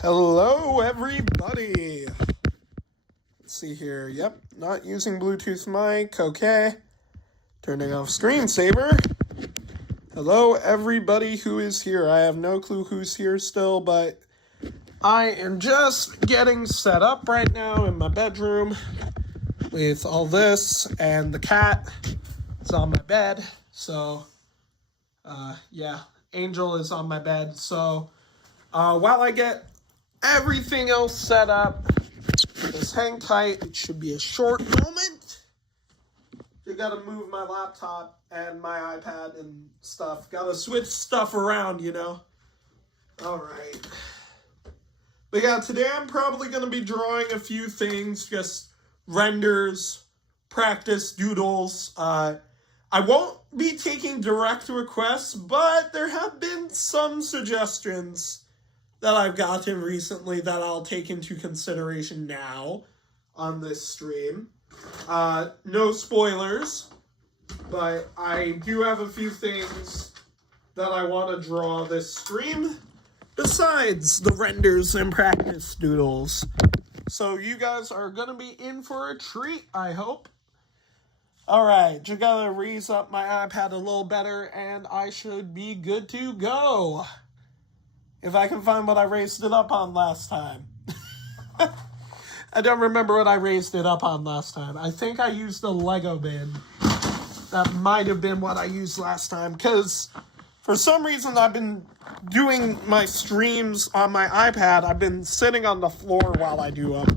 Hello, everybody. Let's see here. Yep, not using Bluetooth mic. Okay. Turning off screensaver. Hello, everybody who is here. I have no clue who's here still, but I am just getting set up right now in my bedroom with all this, and the cat is on my bed. So, yeah, Angel is on my bed. So, while I get everything else set up, just hang tight. It should be a short moment. You gotta move my laptop and my iPad and stuff. Gotta switch stuff around, you know. Alright. But yeah, today I'm probably gonna be drawing a few things, just renders, practice doodles. I won't be taking direct requests, but there have been some suggestions that I've gotten recently that I'll take into consideration now on this stream. No spoilers, but I do have a few things that I want to draw this stream besides the renders and practice doodles. So you guys are going to be in for a treat, I hope. Alright, just gotta raise up my iPad a little better and I should be good to go. If I can find what I raised it up on last time. I don't remember what I raised it up on last time. I think I used a Lego bin. That might have been what I used last time, because for some reason I've been doing my streams on my iPad. I've been sitting on the floor while I do them,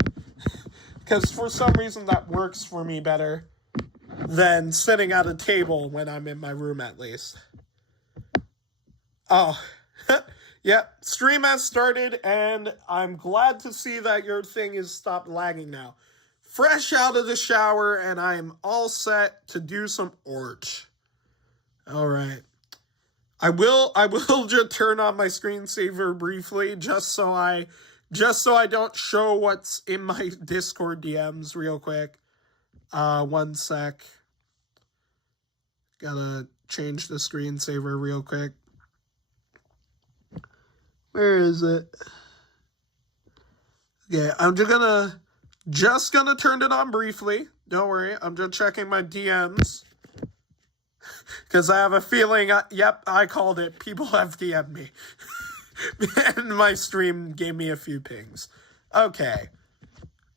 because for some reason that works for me better than sitting at a table when I'm in my room, at least. Oh, yep, stream has started, and I'm glad to see that your thing is stopped lagging now. Fresh out of the shower, and I'm all set to do some art. All right. I will just turn on my screensaver briefly, just so I don't show what's in my Discord DMs real quick. One sec. Gotta change the screensaver real quick. Where is it? Okay, I'm just gonna turn it on briefly. Don't worry, I'm just checking my DMs. Because I have a feeling, yep, I called it. People have DM'd me. And my stream gave me a few pings. Okay.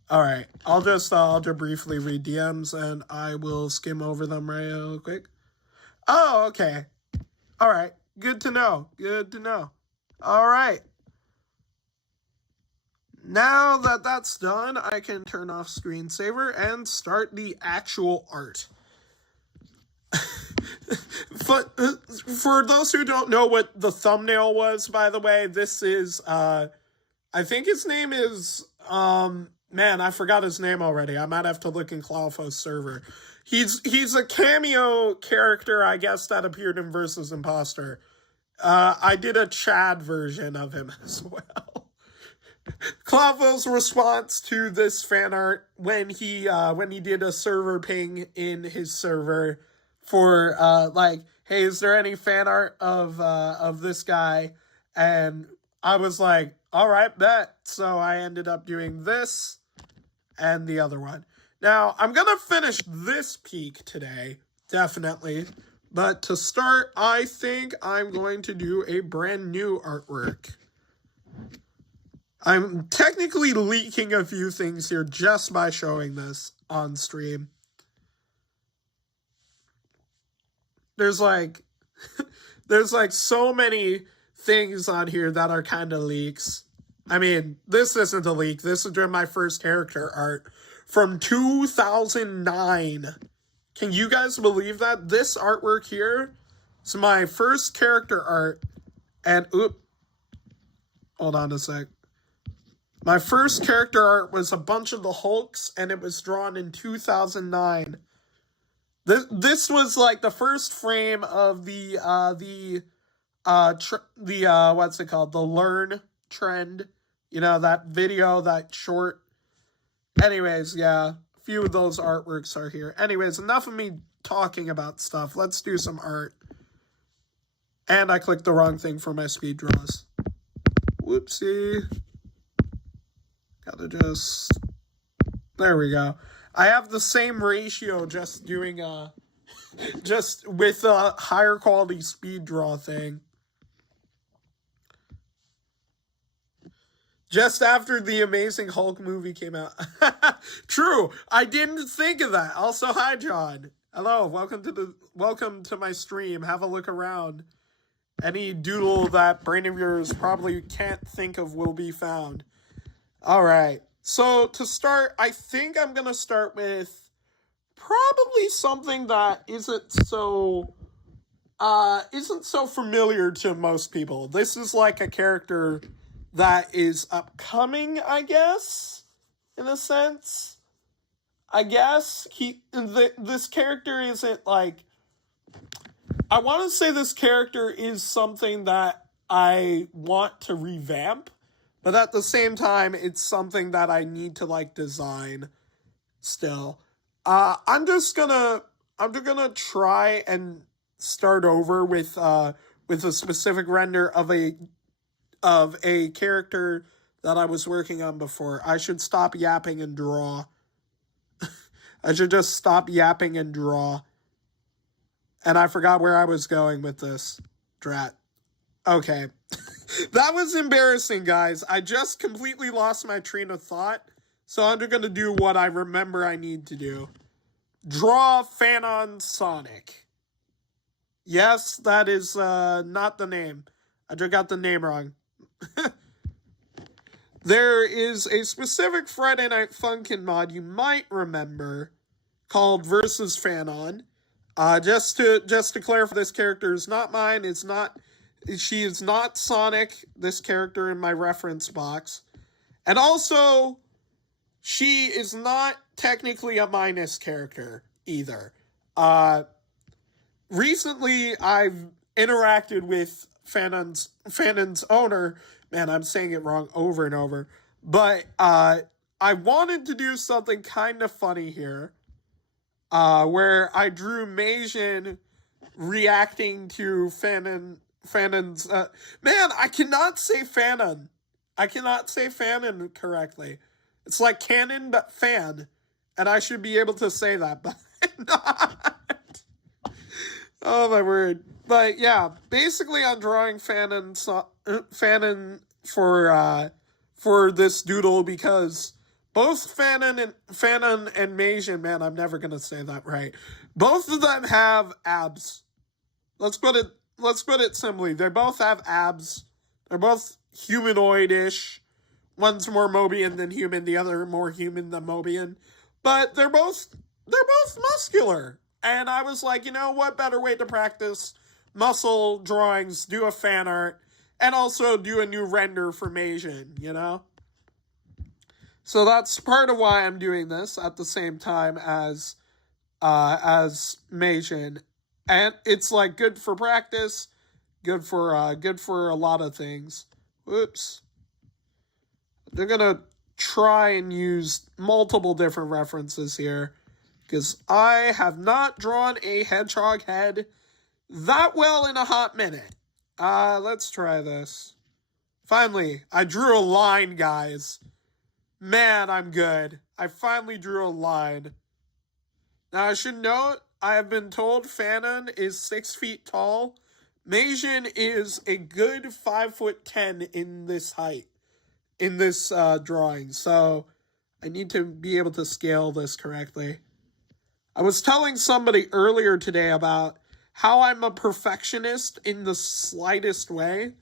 Alright, I'll just briefly read DMs and I will skim over them real quick. Oh, okay. Alright, good to know. Good to know. Alright. Now that that's done, I can turn off screensaver and start the actual art. For those who don't know what the thumbnail was, by the way, this is, I think his name is, man, I forgot his name already. I might have to look in Clawfo's server. He's a cameo character, I guess, that appeared in Versus Imposter. I did a Chad version of him as well. Clawfo's response to this fan art when he did a server ping in his server for, like, hey, is there any fan art of this guy? And I was like, all right, bet. So I ended up doing this and the other one. Now, I'm going to finish this peak today, definitely. But to start, I think I'm going to do a brand new artwork. I'm technically leaking a few things here just by showing this on stream. There's like so many things on here that are kind of leaks. I mean, this isn't a leak. This is my first character art from 2009. Can you guys believe that? This artwork here is my first character art. And, hold on a sec. My first character art was a bunch of the Hulks, and it was drawn in 2009. This was like the first frame of the what's it called? The Learn trend. You know, that video, that short. Anyways, yeah, a few of those artworks are here. Anyways, enough of me talking about stuff. Let's do some art. And I clicked the wrong thing for my speed draws. Whoopsie. Gotta just... There we go. I have the same ratio, just doing just with a higher quality speed draw thing. Just after the Amazing Hulk movie came out. True, I didn't think of that. Also, hi John. Hello, welcome to my stream. Have a look around. Any doodle that brain of yours probably can't think of will be found. All right. So to start, I think I'm going to start with probably something that isn't so familiar to most people. This is like a character that is upcoming, I guess, in a sense. I guess this character isn't like... I want to say this character is something that I want to revamp. But at the same time, it's something that I need to, like, design still. I'm just gonna try and start over with a specific render of a character that I was working on before. I should stop yapping and draw. I should just stop yapping and draw. And I forgot where I was going with this. Drat. Okay. That was embarrassing, guys. I just completely lost my train of thought. So I'm going to do what I remember I need to do. Draw Fanon Sonic. Yes, that is not the name. I just got the name wrong. There is a specific Friday Night Funkin' mod you might remember called Versus Fanon. Just to clarify, this character is not mine. She is not Sonic, this character in my reference box. And also, she is not technically a Minus character either. Recently, I've interacted with Fanon's owner. Man, I'm saying it wrong over and over. But I wanted to do something kind of funny here, where I drew Meijin reacting to Fanon's... man, I cannot say Fanon. I cannot say Fanon correctly. It's like canon, but fan. And I should be able to say that, but I'm not. Oh, my word. But, yeah, basically I'm drawing Fanon for this doodle because both Fanon and Meijin, man, I'm never going to say that right. Both of them have abs. Let's put it simply. They both have abs. They're both humanoid-ish. One's more Mobian than human, the other more human than Mobian. But they're both muscular. And I was like, you know, what better way to practice muscle drawings, do a fan art, and also do a new render for Meijin, you know? So that's part of why I'm doing this at the same time as Meijin. And it's like good for practice, good for a lot of things. Whoops. They're gonna try and use multiple different references here, because I have not drawn a hedgehog head that well in a hot minute. Let's try this. Finally, I drew a line, guys. Man, I'm good. I finally drew a line. Now, I should note, I have been told Fanon is 6 feet tall. Meijin is a good 5'10" in this height, in this drawing. So, I need to be able to scale this correctly. I was telling somebody earlier today about how I'm a perfectionist in the slightest way.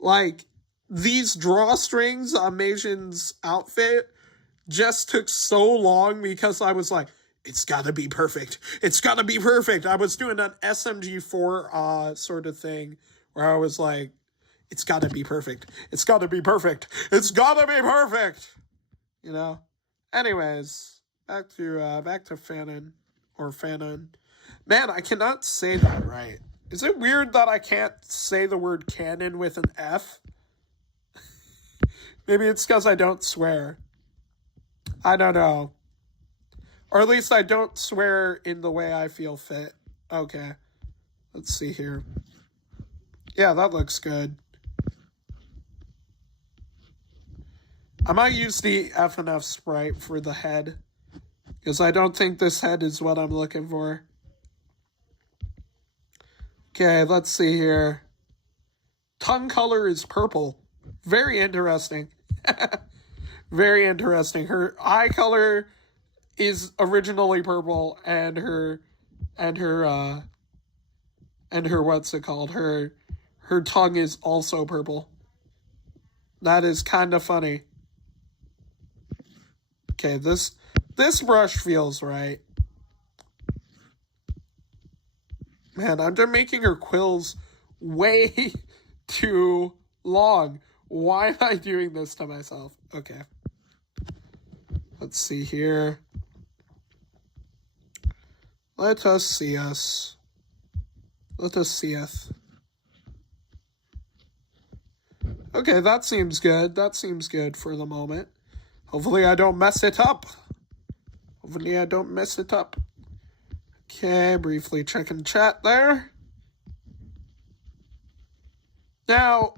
Like, these drawstrings on Meijin's outfit just took so long because I was like, it's gotta be perfect. It's gotta be perfect. I was doing an SMG4 sort of thing where I was like, it's gotta be perfect. It's gotta be perfect. It's gotta be perfect. You know? Anyways. Back to Fanon, or Fanon. Man, I cannot say that right. Is it weird that I can't say the word canon with an F? Maybe it's because I don't swear. I don't know. Or at least I don't swear in the way I feel fit. Okay. Let's see here. Yeah, that looks good. I might use the F&F sprite for the head, because I don't think this head is what I'm looking for. Okay, let's see here. Tongue color is purple. Very interesting. Very interesting. Her eye color is originally purple, and her what's it called? Her tongue is also purple. That is kind of funny. Okay, this brush feels right. Man, I'm just making her quills way too long. Why am I doing this to myself? Okay. Let's see here. Let us see us. Let us see us. Okay, that seems good. That seems good for the moment. Hopefully I don't mess it up. Hopefully I don't mess it up. Okay, briefly checking chat there. Now,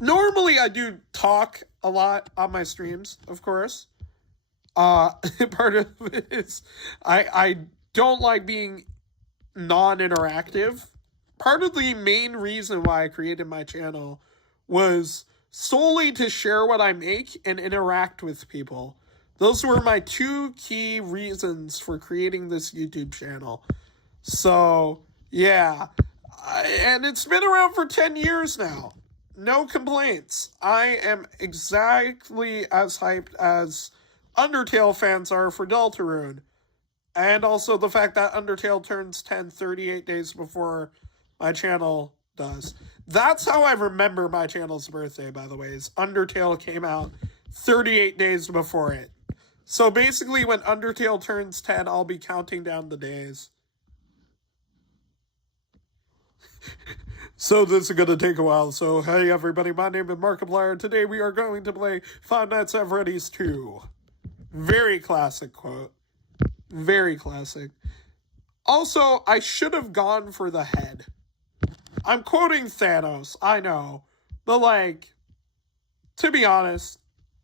normally I do talk a lot on my streams, of course. Part of it is I don't like being non-interactive. Part of the main reason why I created my channel was solely to share what I make and interact with people. Those were my two key reasons for creating this YouTube channel. So, yeah. And it's been around for 10 years now. No complaints. I am exactly as hyped as Undertale fans are for Deltarune. And also the fact that Undertale turns 10 38 days before my channel does. That's how I remember my channel's birthday, by the way, is Undertale came out 38 days before it. So basically when Undertale turns 10, I'll be counting down the days. So this is going to take a while. So hey everybody, my name is Markiplier. Today we are going to play Five Nights at Freddy's 2. Very classic quote. Very classic. Also, I should have gone for the head. I'm quoting Thanos, I know. But like, to be honest,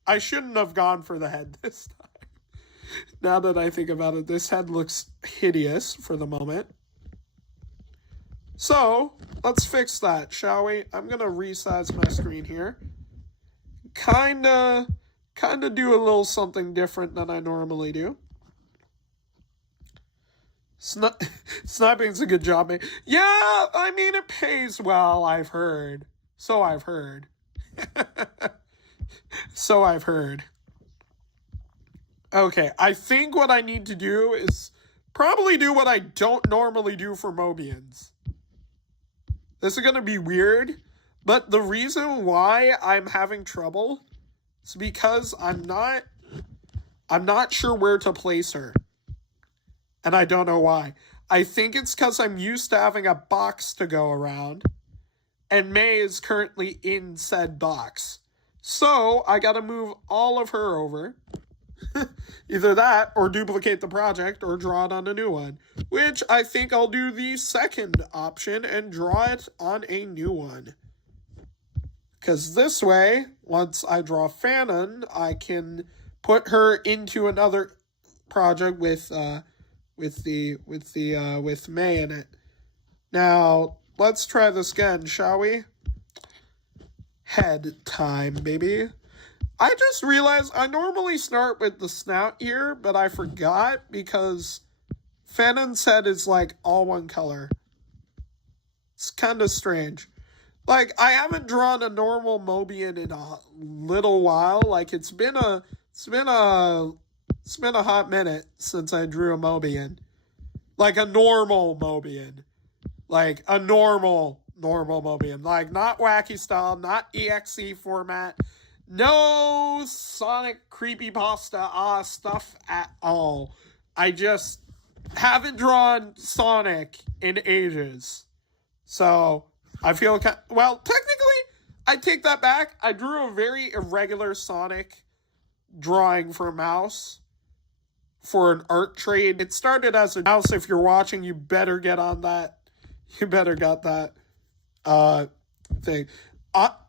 I shouldn't have gone for the head this time. Now that I think about it, this head looks hideous for the moment. So, let's fix that, shall we? I'm going to resize my screen here. Kinda do a little something different than I normally do. Sniping's a good job, mate. Yeah, I mean, it pays well, I've heard. So I've heard. So I've heard. Okay, I think what I need to do is probably do what I don't normally do for Mobians. This is going to be weird, but the reason why I'm having trouble is because I'm not sure where to place her. And I don't know why. I think it's because I'm used to having a box to go around. And May is currently in said box. So, I gotta move all of her over. Either that, or duplicate the project, or draw it on a new one. Which, I think I'll do the second option, and draw it on a new one. Because this way, once I draw Fanon, I can put her into another project with May in it. Now, let's try this again, shall we? Head time, baby. I just realized I normally start with the snout here, but I forgot because Fanon's head is like all one color. It's kind of strange. Like, I haven't drawn a normal Mobian in a little while. Like, it's been a hot minute since I drew a Mobian. Like a normal Mobian. Like a normal Mobian. Like not wacky style, not EXE format. No Sonic creepypasta stuff at all. I just haven't drawn Sonic in ages. So I feel well, technically I take that back. I drew a very irregular Sonic drawing for Mouse for an art trade. It started as a Mouse. If you're watching, you better get on that. You better got that thing.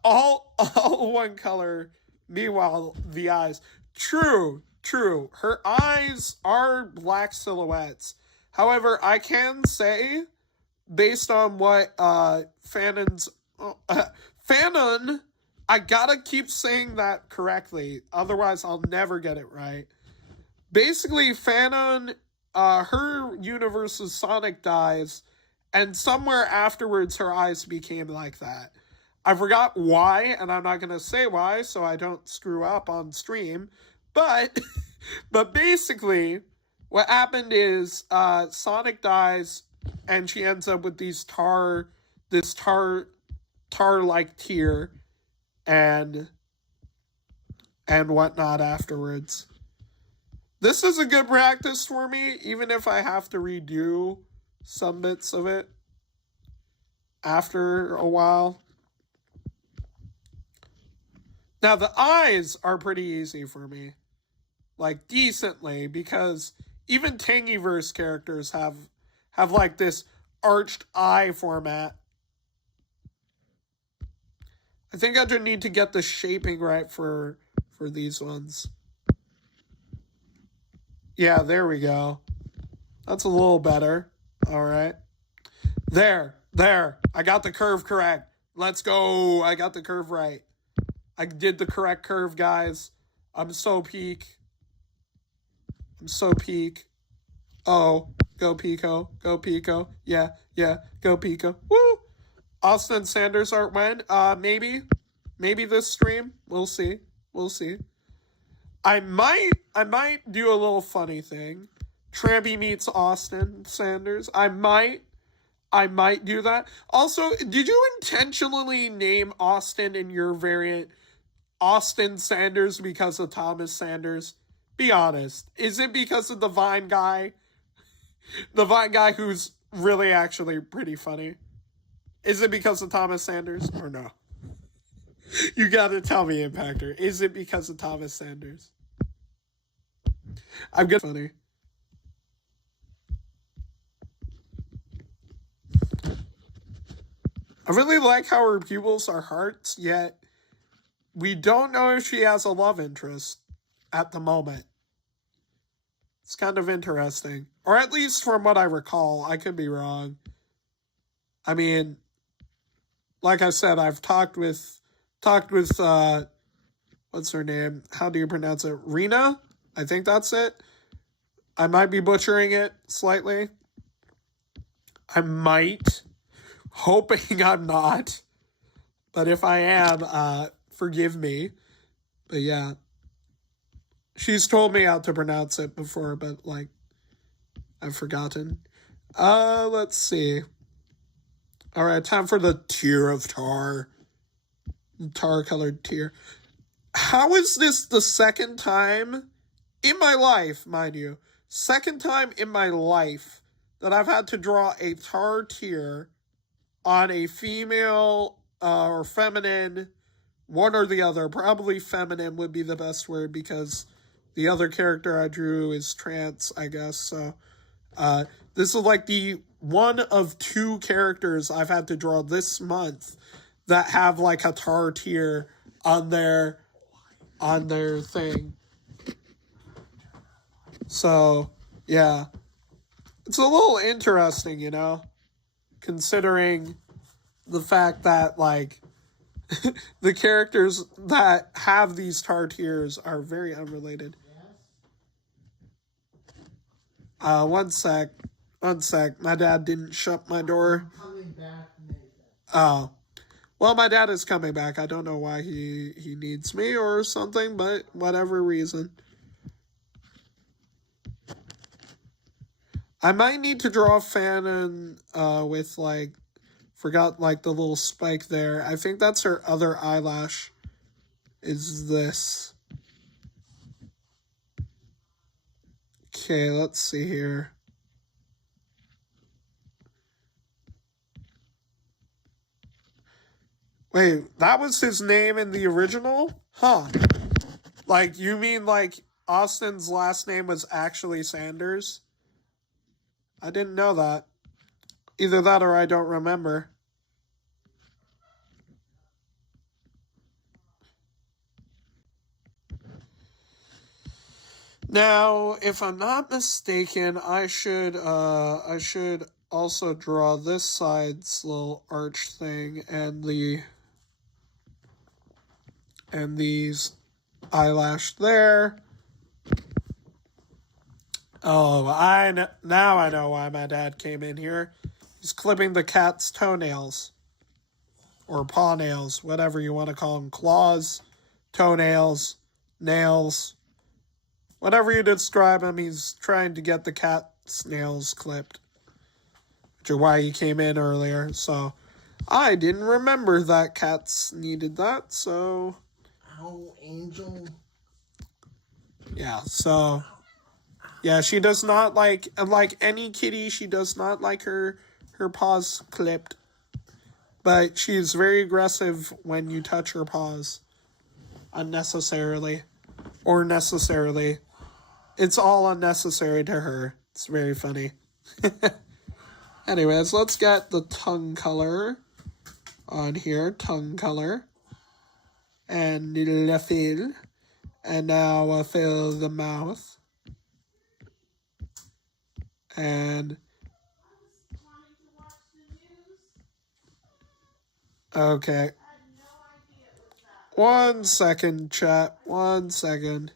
All one color. Meanwhile, the eyes. True. Her eyes are black silhouettes. However, I can say, based on what Fanon, I gotta keep saying that correctly. Otherwise, I'll never get it right. Basically, Fanon, her universe is Sonic dies, and somewhere afterwards her eyes became like that. I forgot why, and I'm not going to say why, so I don't screw up on stream, but basically, what happened is, Sonic dies, and she ends up with this tar-like tear, and whatnot afterwards. This is a good practice for me, even if I have to redo some bits of it after a while. Now, the eyes are pretty easy for me. Like, decently, because even Tangyverse characters have like this arched eye format. I think I just need to get the shaping right for these ones. Yeah, there we go. That's a little better. All right. There. I got the curve correct. Let's go. I got the curve right. I did the correct curve, guys. I'm so peak. I'm so peak. Oh, go Pico. Go Pico. Yeah, go Pico. Woo! Austin Sanders art when? Maybe. Maybe this stream. We'll see. We'll see. I might do a little funny thing. Trampy meets Austin Sanders. I might do that. Also, did you intentionally name Austin in your variant Austin Sanders because of Thomas Sanders? Be honest. Is it because of the Vine guy? The Vine guy who's really actually pretty funny. Is it because of Thomas Sanders or no? You gotta tell me, Impactor. Is it because of Thomas Sanders? I'm good. Funny. I really like how her pupils are hearts, yet we don't know if she has a love interest at the moment. It's kind of interesting. Or at least from what I recall. I could be wrong. I mean, like I said, I've talked with what's her name? How do you pronounce it? Rena? I think that's it. I might be butchering it slightly. I might. Hoping I'm not. But if I am, forgive me. But yeah. She's told me how to pronounce it before, but like, I've forgotten. Let's see. Alright, time for the tier of tar. Tar-colored tier. How is this the second time in my life, mind you, second time in my life that I've had to draw a tar tier on a female or feminine, one or the other. Probably feminine would be the best word because the other character I drew is trans, I guess. So this is like the one of two characters I've had to draw this month that have like a tar tier on their thing. So, yeah. It's a little interesting, you know, considering the fact that, like, the characters that have these tar tiers are very unrelated. One sec. My dad didn't shut my door. Oh. Well, my dad is coming back. I don't know why he needs me or something, but whatever reason. I might need to draw a fan with, like, forgot, like, the little spike there. I think that's her other eyelash, is this. Okay, let's see here. Wait, that was his name in the original? Huh. Like, you mean, like, Austin's last name was actually Sanders? I didn't know that. Either that or I don't remember. Now, if I'm not mistaken, I should also draw this side's little arch thing and these eyelash there. Oh, now I know why my dad came in here. He's clipping the cat's toenails. Or paw nails, whatever you want to call them. Claws, toenails, nails. Whatever you describe him, he's trying to get the cat's nails clipped. Which is why he came in earlier. So, I didn't remember that cats needed that, so... Ow, Angel. Yeah, so... Yeah, she does not like any kitty, she does not like her paws clipped. But she's very aggressive when you touch her paws. Unnecessarily. Or necessarily. It's all unnecessary to her. It's very funny. Anyways, let's get the tongue color on here. Tongue color. And le fill. And now I'll fill the mouth. And okay. 1 second, chat. 1 second.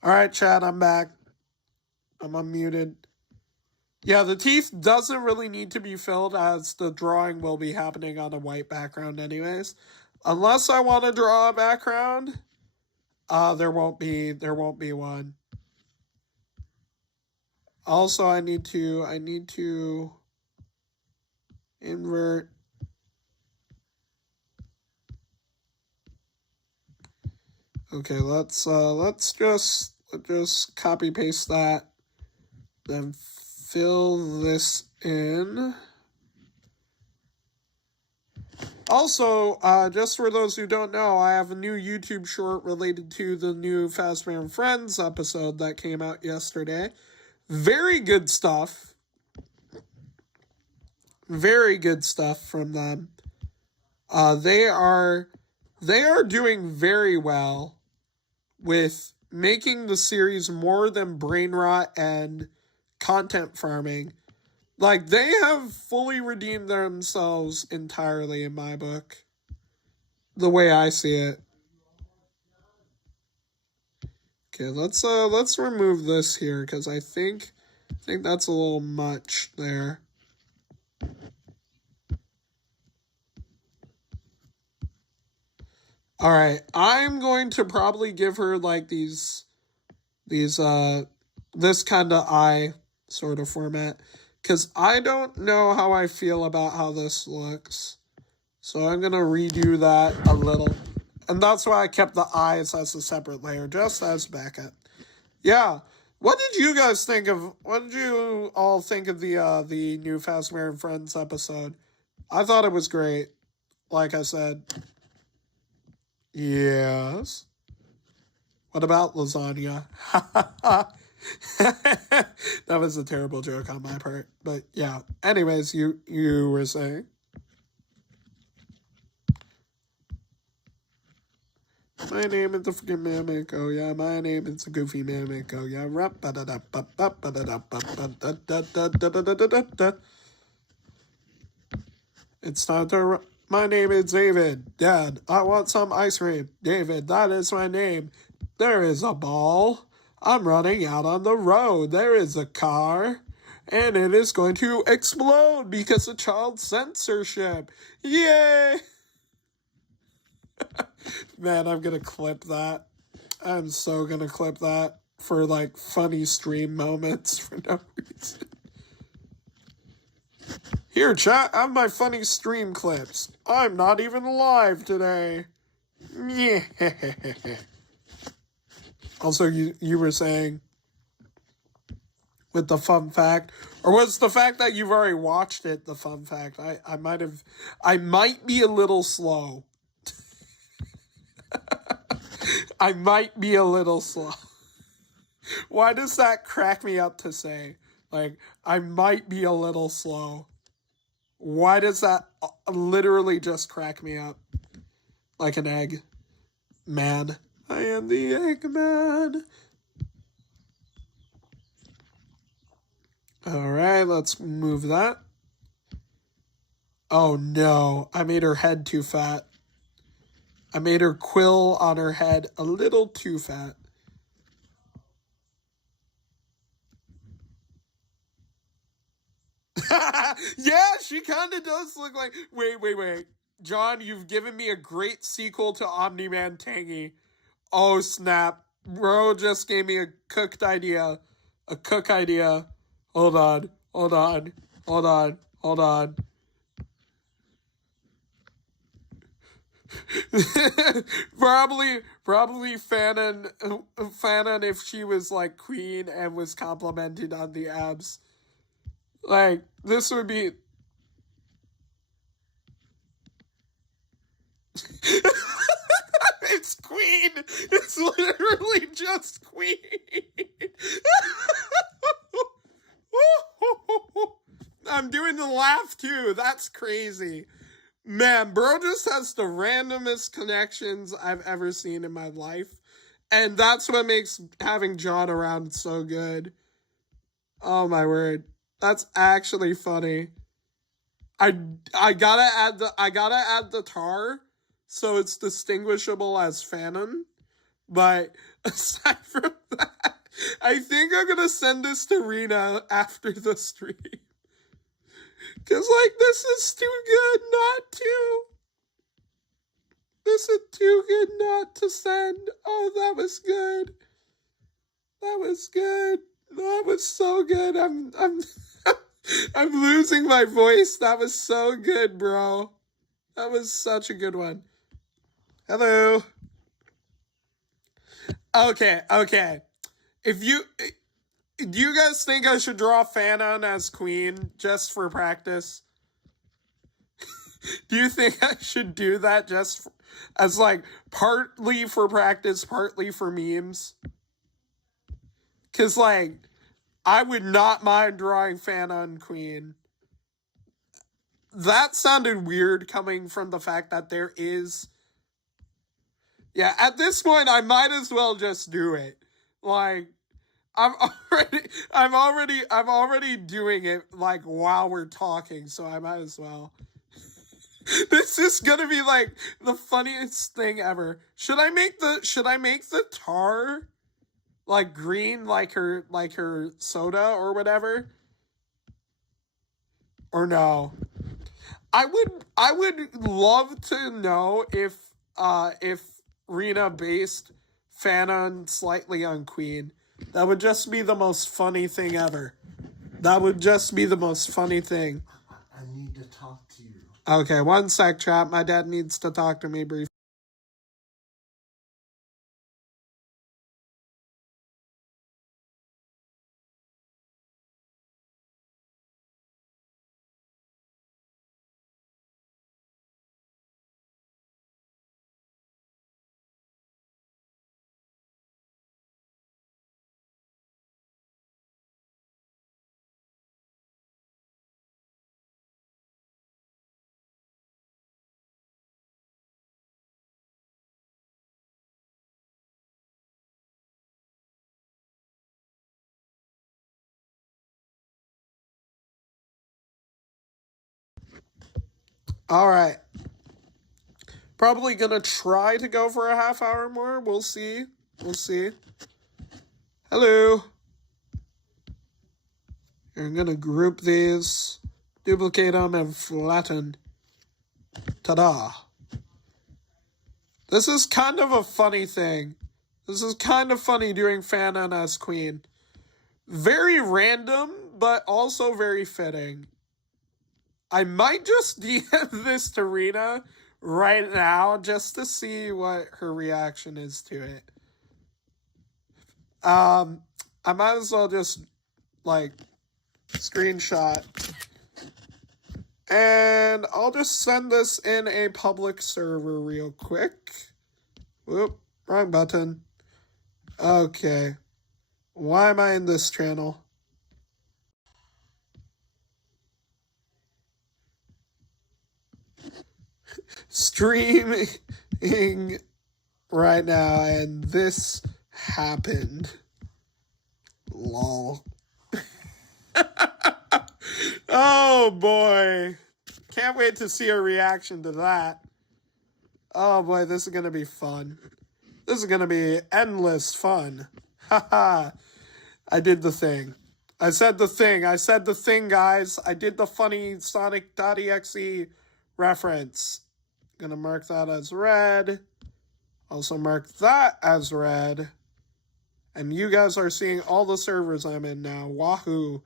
All right, chat, I'm back. I'm unmuted. Yeah, the teeth doesn't really need to be filled as the drawing will be happening on a white background anyways. Unless I want to draw a background, there won't be one. Also, I need to invert. Okay, let's just copy paste that, then fill this in. Also, just for those who don't know, I have a new YouTube short related to the new Fazbear and Friends episode that came out yesterday. Very good stuff. Very good stuff from them. They are doing very well with making the series more than brain rot and content farming. Like, they have fully redeemed themselves entirely in my book. The way I see it. Okay, let's remove this here because I think that's a little much there. All right, I'm going to probably give her like this kind of eye sort of format because I don't know how I feel about how this looks. So I'm going to redo that a little. And that's why I kept the eyes as a separate layer, just as backup. Yeah. What did you guys think of, what did you all think of the new Fazbear and Friends episode? I thought it was great. Like I said. Yes. What about lasagna? That was a terrible joke on my part. But yeah. Anyways, you were saying? My name is the freaking Mimic. Oh yeah, my name is the Goofy Mimic. Oh yeah, it's time to. My name is David. Dad, I want some ice cream. David, that is my name. There is a ball. I'm running out on the road. There is a car. And it is going to explode because of child censorship. Yay! Man, I'm gonna clip that. I'm so gonna clip that for like funny stream moments for no reason. Here, chat, I have my funny stream clips. I'm not even live today. Yeah. Also, you were saying with the fun fact, or was the fact that you've already watched it the fun fact? I might be a little slow. I might be a little slow. Why does that crack me up to say? Like, I might be a little slow. Why does that literally just crack me up? Like an egg. Man. I am the Eggman. Alright, let's move that. Oh no, I made her head too fat. I made her quill on her head a little too fat. Yeah, she kind of does look like... Wait. John, you've given me a great sequel to Omni-Man Tangy. Oh, snap. Bro just gave me a cooked idea. A cook idea. Hold on. Probably Fanon if she was like queen and was complimented on the abs. Like, this would be... It's Queen! It's literally just Queen! I'm doing the laugh too. That's crazy. Man, bro just has the randomest connections I've ever seen in my life. And that's what makes having John around so good. Oh my word. That's actually funny. I gotta add the tar so it's distinguishable as Fanon. But aside from that, I think I'm gonna send this to Rena after the stream. Cause like this is too good not to. This is too good not to send. Oh, that was good. That was good. That was so good. I'm I'm losing my voice. That was so good, bro. That was such a good one. Hello. Okay. If you do you guys think I should draw Fanon as queen just for practice? Do you think I should do that just as like partly for practice, partly for memes? Cause like I would not mind drawing Fanon queen. That sounded weird coming from the fact that there is. Yeah, at this point I might as well just do it. Like I'm already doing it like while we're talking, so I might as well. This is gonna be like the funniest thing ever. Should I make the tar like green like her soda or whatever? Or no? I would love to know if Rena based Fanon slightly on Queen. That would just be the most funny thing ever. That would just be the most funny thing. I need to talk to you. Okay, one sec, chat. My dad needs to talk to me briefly. All right. Probably gonna try to go for a half hour more. We'll see. We'll see. Hello. I'm gonna group these, duplicate them, and flatten. Ta-da. This is kind of a funny thing. This is kind of funny doing Fanon as queen. Very random, but also very fitting. I might just DM this to Rena right now just to see what her reaction is to it. I might as well just like screenshot. And I'll just send this in a public server real quick. Whoop, wrong button. Okay. Why am I in this channel? Streaming right now, and this happened. Lol. Oh boy. Can't wait to see a reaction to that. Oh boy, this is gonna be fun. This is gonna be endless fun. Haha. I did the thing. I said the thing, guys. I did the funny Sonic.exe reference. Gonna mark that as red. Also mark that as red. And you guys are seeing all the servers I'm in now. Wahoo.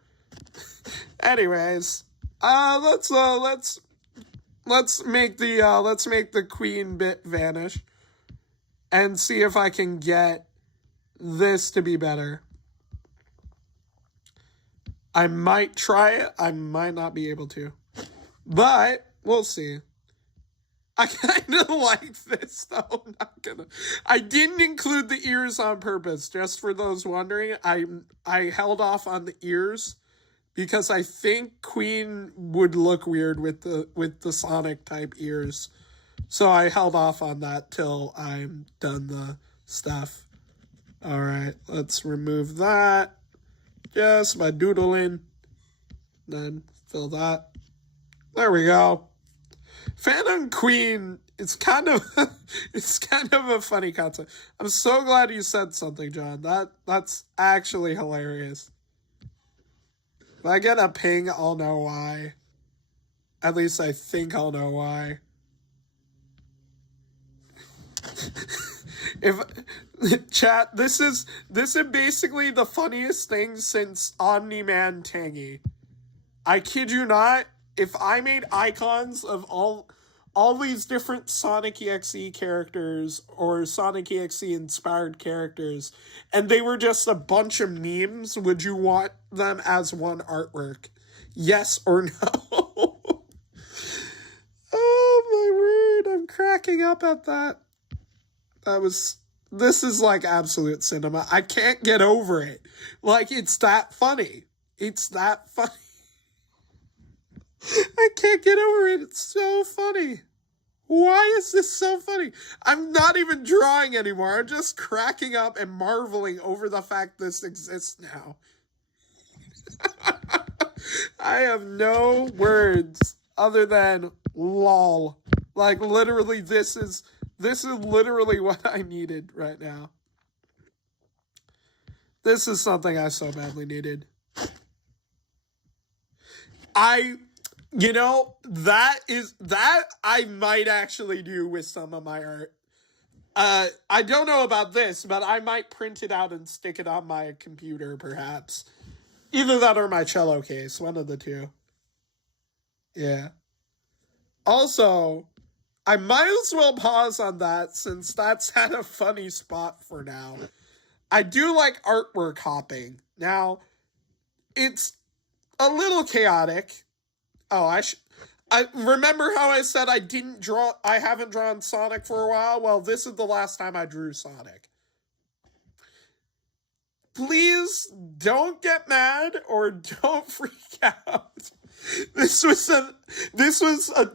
Anyways, let's make the queen bit vanish and see if I can get this to be better. I might try it. I might not be able to, but we'll see. I kind of like this, though. I'm not gonna. I didn't include the ears on purpose, just for those wondering. I held off on the ears because I think Queen would look weird with the Sonic type ears, so I held off on that till I'm done the stuff. All right, let's remove that just by doodling. Then fill that. There we go. Fanon Queen it's kind of it's kind of a funny concept. I'm so glad you said something, John. That's actually hilarious. If I get a ping, I'll know why. At least I think I'll know why. If chat, this is basically the funniest thing since Omni-Man Tangy. I kid you not, if I made icons of all these different Sonic EXE characters or Sonic EXE inspired characters, and they were just a bunch of memes, would you want them as one artwork? Yes or no? Oh my word, I'm cracking up at that. This is like absolute cinema. I can't get over it. Like, it's that funny. It's that funny. I can't get over it. It's so funny. Why is this so funny? I'm not even drawing anymore. I'm just cracking up and marveling over the fact this exists now. I have no words other than lol. Like, literally, this is literally what I needed right now. This is something I so badly needed. You know, that I might actually do with some of my art. I don't know about this, but I might print it out and stick it on my computer, perhaps. Either that or my cello case, one of the two. Yeah. Also, I might as well pause on that since that's at a funny spot for now. I do like artwork hopping. Now, it's a little chaotic. Oh, I remember how I said I haven't drawn Sonic for a while? Well, this is the last time I drew Sonic. Please don't get mad or don't freak out. This was a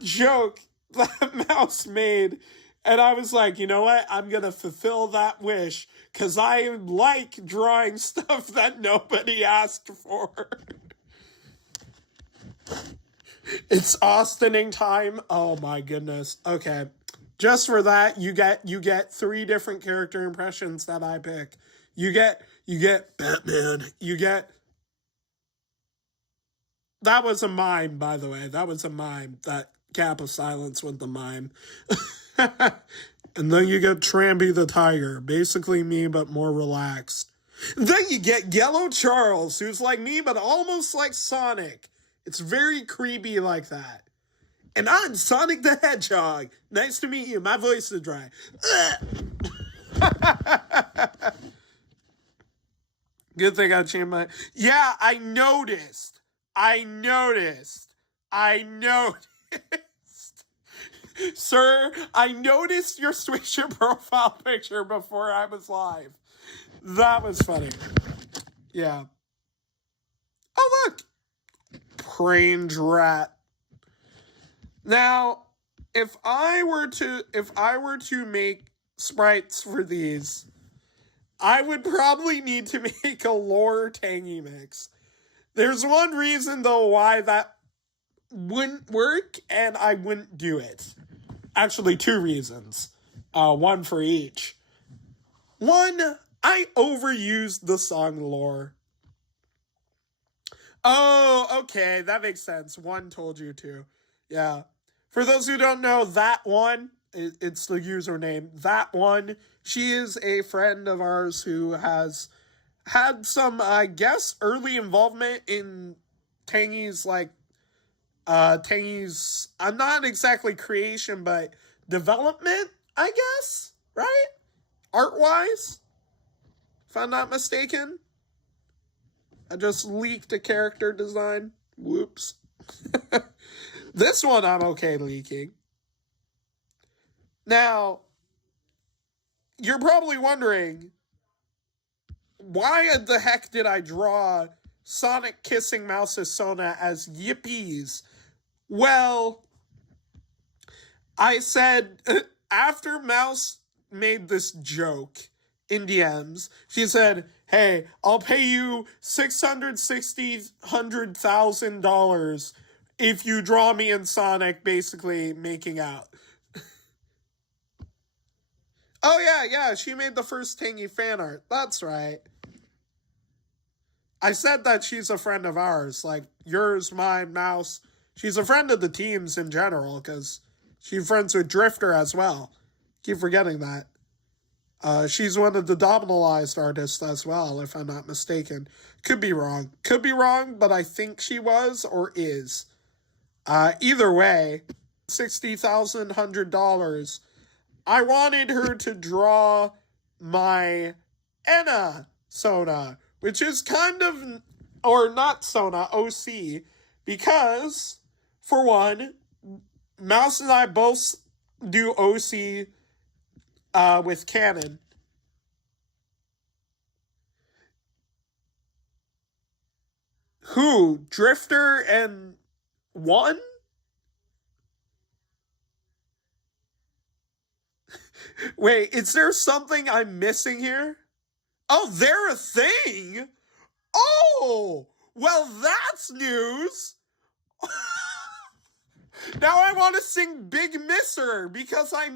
joke that Mouse made, and I was like, you know what? I'm gonna fulfill that wish because I like drawing stuff that nobody asked for. It's Austining time. Oh my goodness. Okay, just for that, you get 3 different character impressions that I pick. You get Batman. You get. That was a mime, by the way. That was a mime. That gap of silence with the mime. And then you get Tramby the Tiger. Basically me, but more relaxed. And then you get Yellow Charles, who's like me, but almost like Sonic. It's very creepy like that. And I'm Sonic the Hedgehog. Nice to meet you. My voice is dry. Good thing I changed my... Yeah, I noticed. Sir, I noticed your switch your profile picture before I was live. That was funny. Yeah. Oh, look. Crange rat. Now, if I were to make sprites for these, I would probably need to make a lore Tangy mix. There's one reason, though, why that wouldn't work, and I wouldn't do it. Actually, 2 reasons. One for each. One, I overused the song lore. Oh, okay, that makes sense. One told you to. Yeah. For those who don't know, that one, it's the username. That one, she is a friend of ours who has had some, I guess, early involvement in Tangy's, not exactly creation, but development, I guess, right? Art-wise, if I'm not mistaken. I just leaked a character design. Whoops. This one I'm okay leaking. Now, you're probably wondering, why the heck did I draw Sonic kissing Mouse's Sona as yippies? Well, I said, after Mouse made this joke in DMs, she said, hey, I'll pay you $660,000 if you draw me and Sonic basically making out. Oh, yeah, she made the first Tangy fan art. That's right. I said that she's a friend of ours. Like, yours, mine, Mouse. She's a friend of the teams in general, because she's friends with Drifter as well. Keep forgetting that. She's one of the Dominalized artists as well, if I'm not mistaken. Could be wrong. Could be wrong, but I think she was or is. Either way, $60,100. I wanted her to draw my Enna Sona, which is kind of, or not Sona, OC, because, for one, Mouse and I both do OC with Canon. Who? Drifter and one? Wait, is there something I'm missing here? Oh, they're a thing? Oh, well, that's news. Now I want to sing Big Misser because I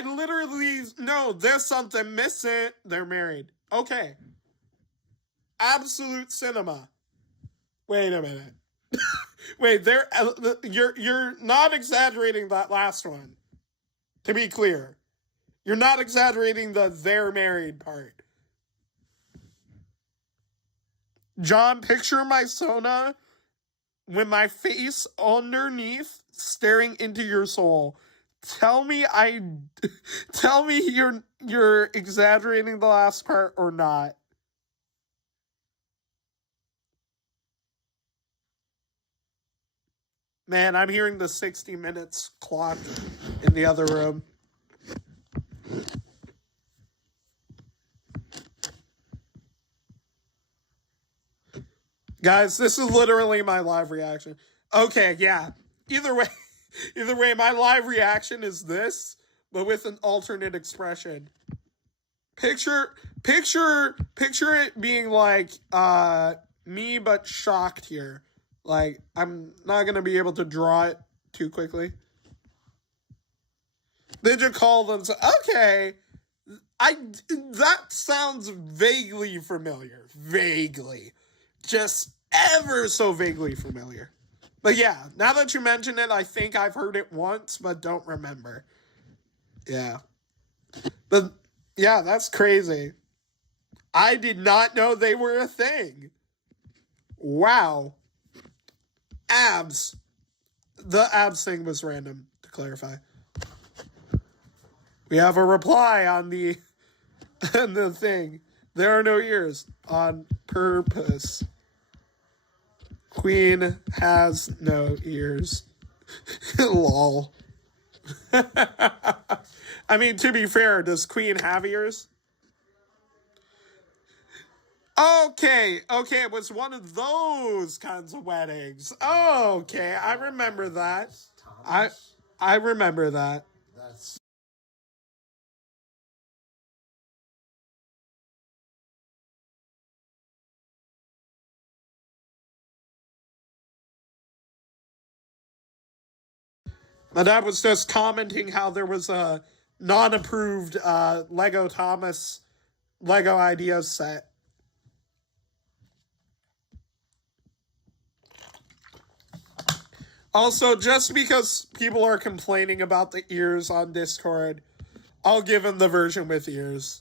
literally know there's something missing. They're married. Okay. Absolute cinema. Wait a minute. Wait, you're not exaggerating that last one. To be clear, you're not exaggerating the they're married part. John, picture my Sona with my face underneath, staring into your soul. Tell me you're exaggerating the last part or not. Man, I'm hearing the 60 minutes clock in the other room. Guys, this is literally my live reaction. Okay, yeah. Either way, my live reaction is this, but with an alternate expression. Picture it being like me but shocked here. Like, I'm not gonna be able to draw it too quickly. Ninja called them. Okay, that sounds vaguely familiar. Vaguely, just ever so vaguely familiar. But yeah, now that you mention it, I think I've heard it once, but don't remember. Yeah, but yeah, that's crazy. I did not know they were a thing. Wow. Abs. The abs thing was random, to clarify. We have a reply on the thing. There are no ears. On purpose. Queen has no ears. Lol. I mean, to be fair, does Queen have ears? Okay, it was one of those kinds of weddings. Okay, I remember that. I remember that. That's My dad was just commenting how there was a non-approved Lego Thomas Lego Ideas set. Also, just because people are complaining about the ears on Discord, I'll give him the version with ears.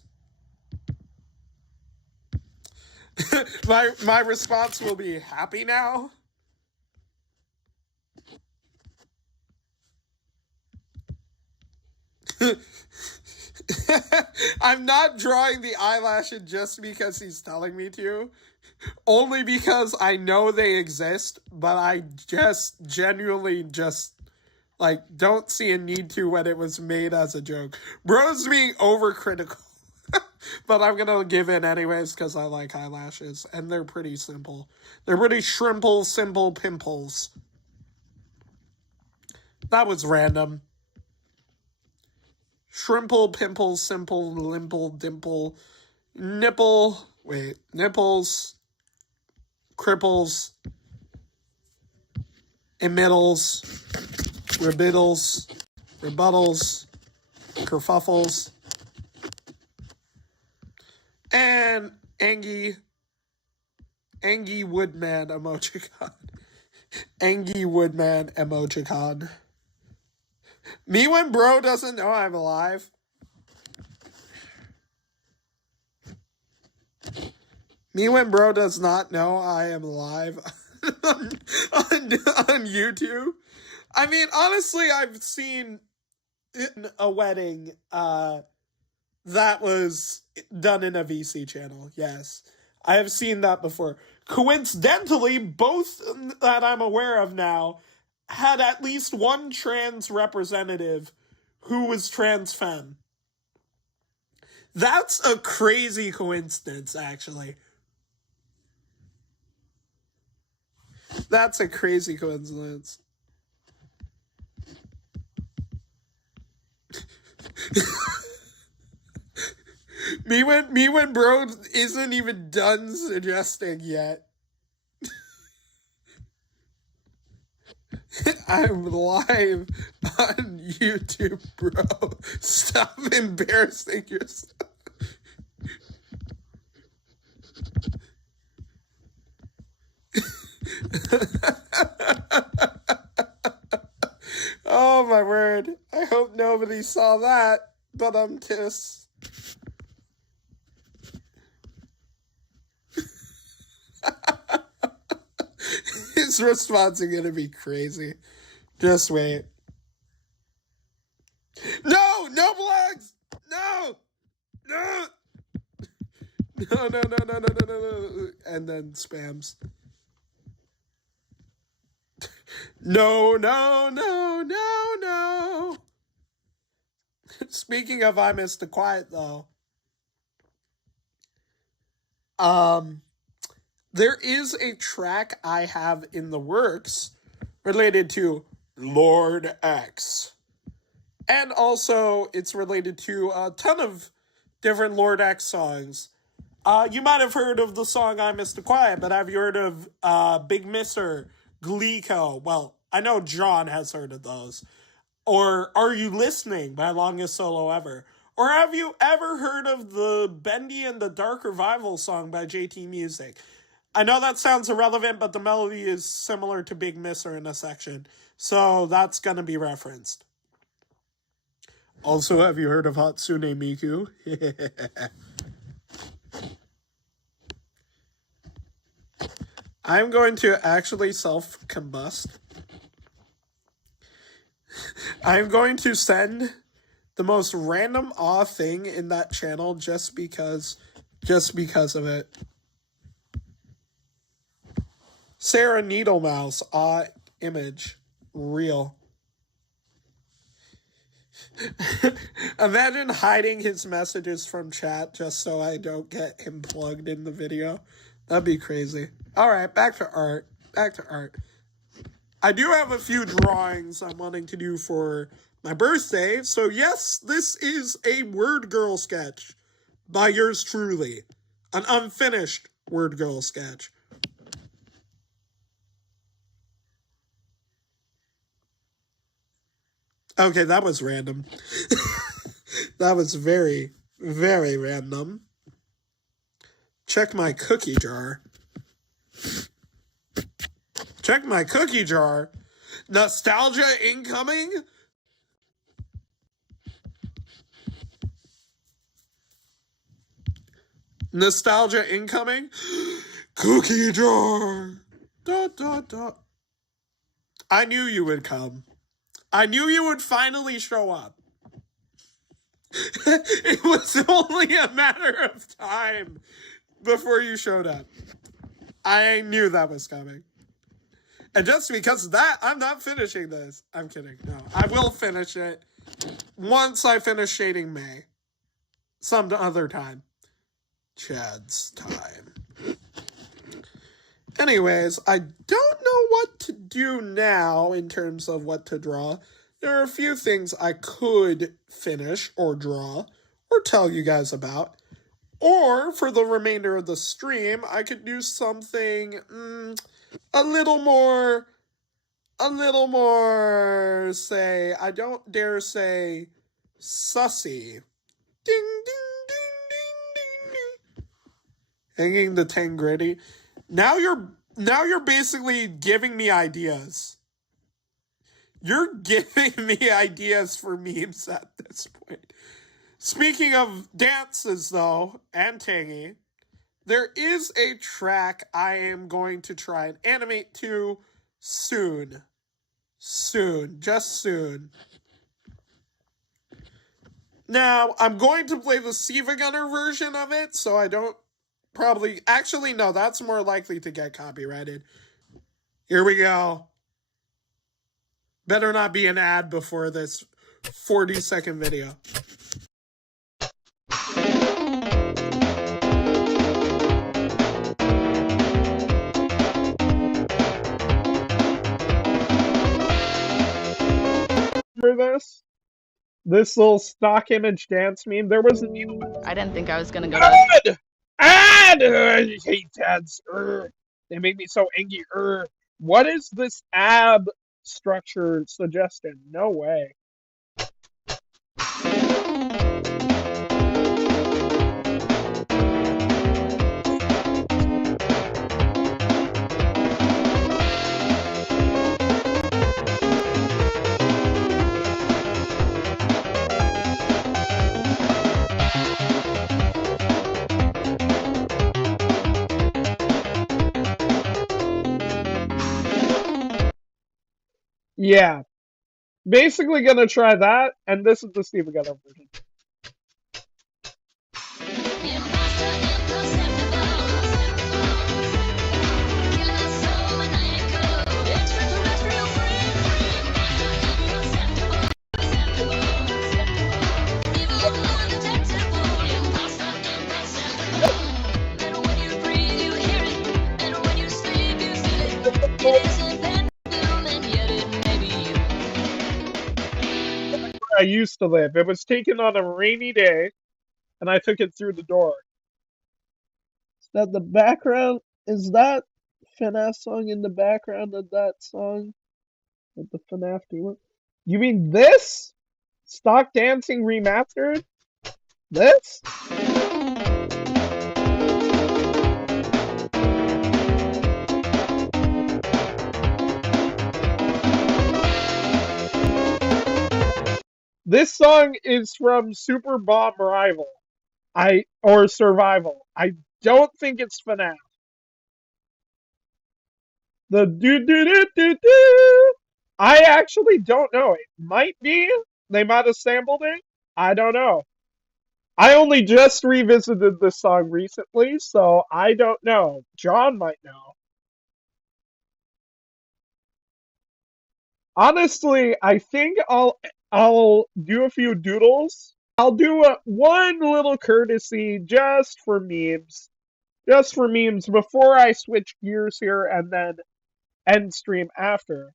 My response will be, happy now? I'm not drawing the eyelashes just because he's telling me to. Only because I know they exist, but I just genuinely don't see a need to when it was made as a joke. Bro's being overcritical. But I'm gonna give in anyways because I like eyelashes, and they're pretty simple. They're pretty simple pimples. That was random. Shrimple, pimple, simple, limple, dimple, nipple, nipples, cripples, emittles, rebuttals, kerfuffles, And Angie Woodman emojicon. Angie Woodman emojicon. Me when bro doesn't know I'm alive. Me when bro does not know I am alive on YouTube. I mean, honestly, I've seen a wedding that was done in a VC channel. Yes, I have seen that before. Coincidentally, both that I'm aware of now had at least one trans representative who was trans femme. That's a crazy coincidence, actually. That's a crazy coincidence. Me when bro isn't even done suggesting yet. I'm live on YouTube, bro. Stop embarrassing yourself. Oh my word. I hope nobody saw that, but I'm pissed. His response is gonna be crazy. Just wait. No! No blogs! No! No! No. And then spams. No. Speaking of I Miss the Quiet, though. There is a track I have in the works related to Lord X. And also, it's related to a ton of different Lord X songs. You might have heard of the song I Miss the Quiet, but have you heard of Big Misser, Gleeko? Well, I know John has heard of those. Or Are You Listening by Longest Solo Ever? Or have you ever heard of the Bendy and the Dark Revival song by JT Music? I know that sounds irrelevant, but the melody is similar to Big Misser in a section. So that's going to be referenced. Also, have you heard of Hatsune Miku? I'm going to actually self-combust. I'm going to send the most random thing in that channel just because of it. Sarah Needlemouse, image, real. Imagine hiding his messages from chat just so I don't get him plugged in the video. That'd be crazy. Alright, back to art. I do have a few drawings I'm wanting to do for my birthday, so yes, this is a Word Girl sketch by yours truly. An unfinished Word Girl sketch. Okay, that was random. That was very, very random. Check my cookie jar. Nostalgia incoming? Nostalgia incoming? Cookie jar! I knew you would come. I knew you would finally show up. It was only a matter of time before you showed up. I knew that was coming. And just because of that, I'm not finishing this. I'm kidding. No, I will finish it once I finish shading May. Some other time. Chad's time. Anyways, I don't know what to do now in terms of what to draw. There are a few things I could finish or draw or tell you guys about. Or, for the remainder of the stream, I could do something a little more, say, I don't dare say, sussy. Ding, ding, ding, ding, ding, ding. Hanging the Tangredi. Now you're basically giving me ideas. You're giving me ideas for memes at this point. Speaking of dances, though, and tangy, there is a track I am going to try and animate to soon. Soon. Just soon. Now, I'm going to play the Siva Gunner version of it, so I don't probably... Actually, no, that's more likely to get copyrighted. Here we go. Better not be an ad before this 40-second video. For this little stock image dance meme, there was a new... I didn't think I was gonna go to... Ad! I hate ads. They make me so angry. What is this ab structure suggesting? No way. Yeah. Basically gonna try that, and this is the Steve Gunner version. I used to live. It was taken on a rainy day, and I took it through the door. Is that the background? Is that FNAF song in the background of that song? With the FNAF demon? You mean this? Stock Dancing Remastered? This? This song is from Super Bomb Rival. Or Survival. I don't think it's FNAF. The do. I actually don't know. It might be. They might have sampled it. I don't know. I only just revisited this song recently, so I don't know. John might know. Honestly, I think I'll do a few doodles. I'll do one little courtesy just for memes. Just for memes before I switch gears here and then end stream after.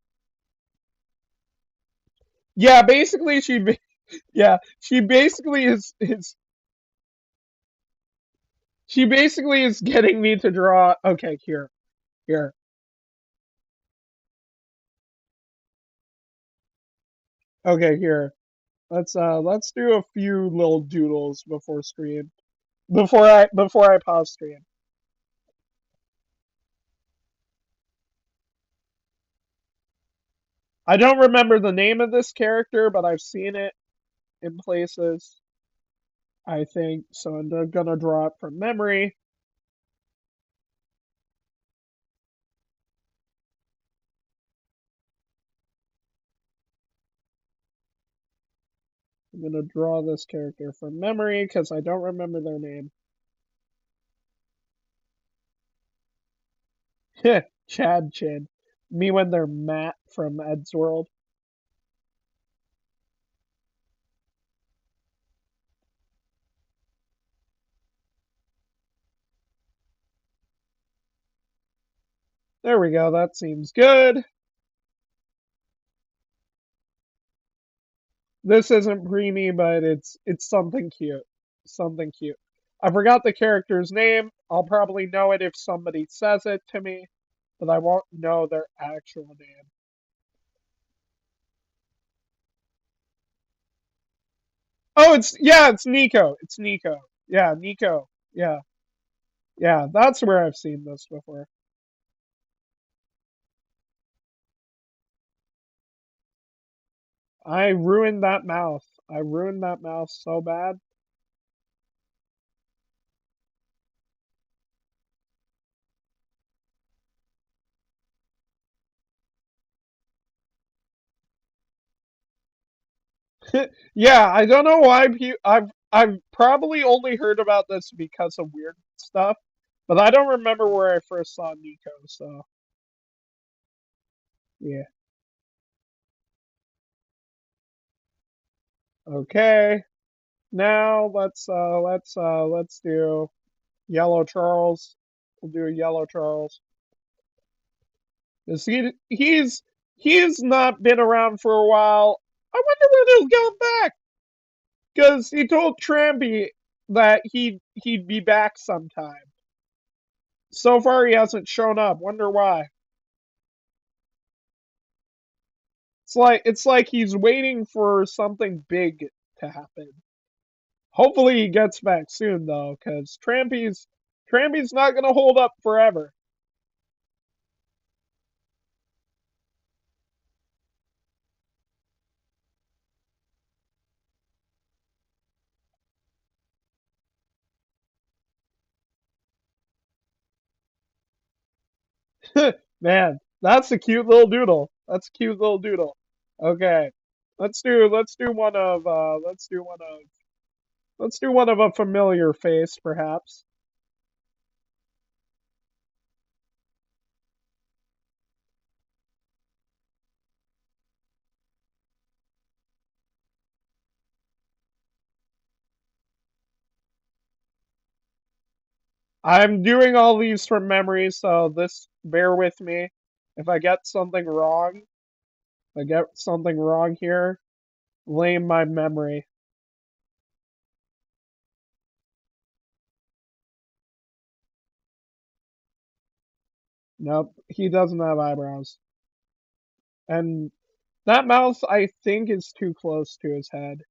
Yeah, basically she basically she basically is getting me to draw. Okay, here. Okay, here. Let's do a few little doodles before stream. Before I pause stream. I don't remember the name of this character, but I've seen it in places. I think so. I'm gonna draw it from memory. I'm gonna draw this character from memory because I don't remember their name. Chad Chin. Me when they're Matt from Ed's World. There we go. That seems good. This isn't preemie, but it's something cute. Something cute. I forgot the character's name. I'll probably know it if somebody says it to me, but I won't know their actual name. Oh, it's Nico. It's Nico. Yeah, Nico. Yeah. Yeah, that's where I've seen this before. I ruined that mouth. I ruined that mouth so bad. Yeah, I don't know why I've probably only heard about this because of weird stuff, but I don't remember where I first saw Nico, so yeah. Okay. Now let's do Yellow Charles. We'll do Yellow Charles. 'Cause he's not been around for a while. I wonder when he'll come back. Because he told Trampy that he'd be back sometime. So far he hasn't shown up. Wonder why. It's like he's waiting for something big to happen. Hopefully he gets back soon though, because Trampy's not gonna hold up forever. Man, that's a cute little doodle. That's a cute little doodle. Okay. Let's do one of a familiar face perhaps. I'm doing all these from memory, so this bear with me. If I get something wrong, if I get something wrong here, blame my memory. Nope, he doesn't have eyebrows. And that mouth, I think, is too close to his head.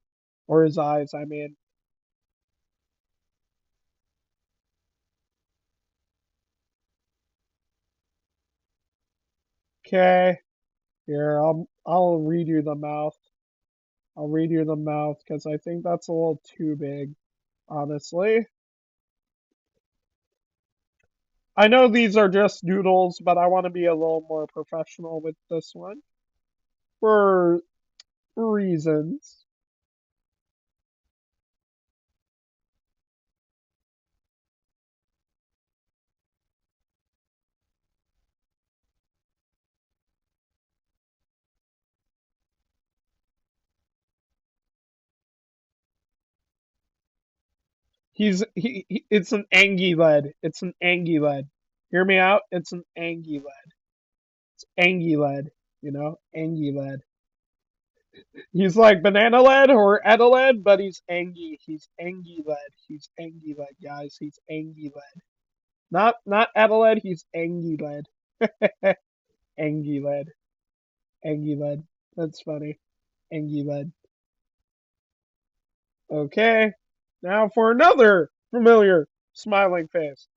Or his eyes, I mean. Okay, here, I'll redo the mouth. I'll redo the mouth, because I think that's a little too big, honestly. I know these are just doodles, but I want to be a little more professional with this one. For reasons. It's an Angie lead. It's an Angie lead. Hear me out? It's an Angie lead. It's Angie lead. Angie lead. He's like banana lead or Edeled, but he's Angie. He's Angie lead. He's Angie lead, guys. He's Angie lead. Not Edeled, he's Angie lead. Angie lead. Angie lead. That's funny. Angie lead. Okay. Now for another familiar smiling face.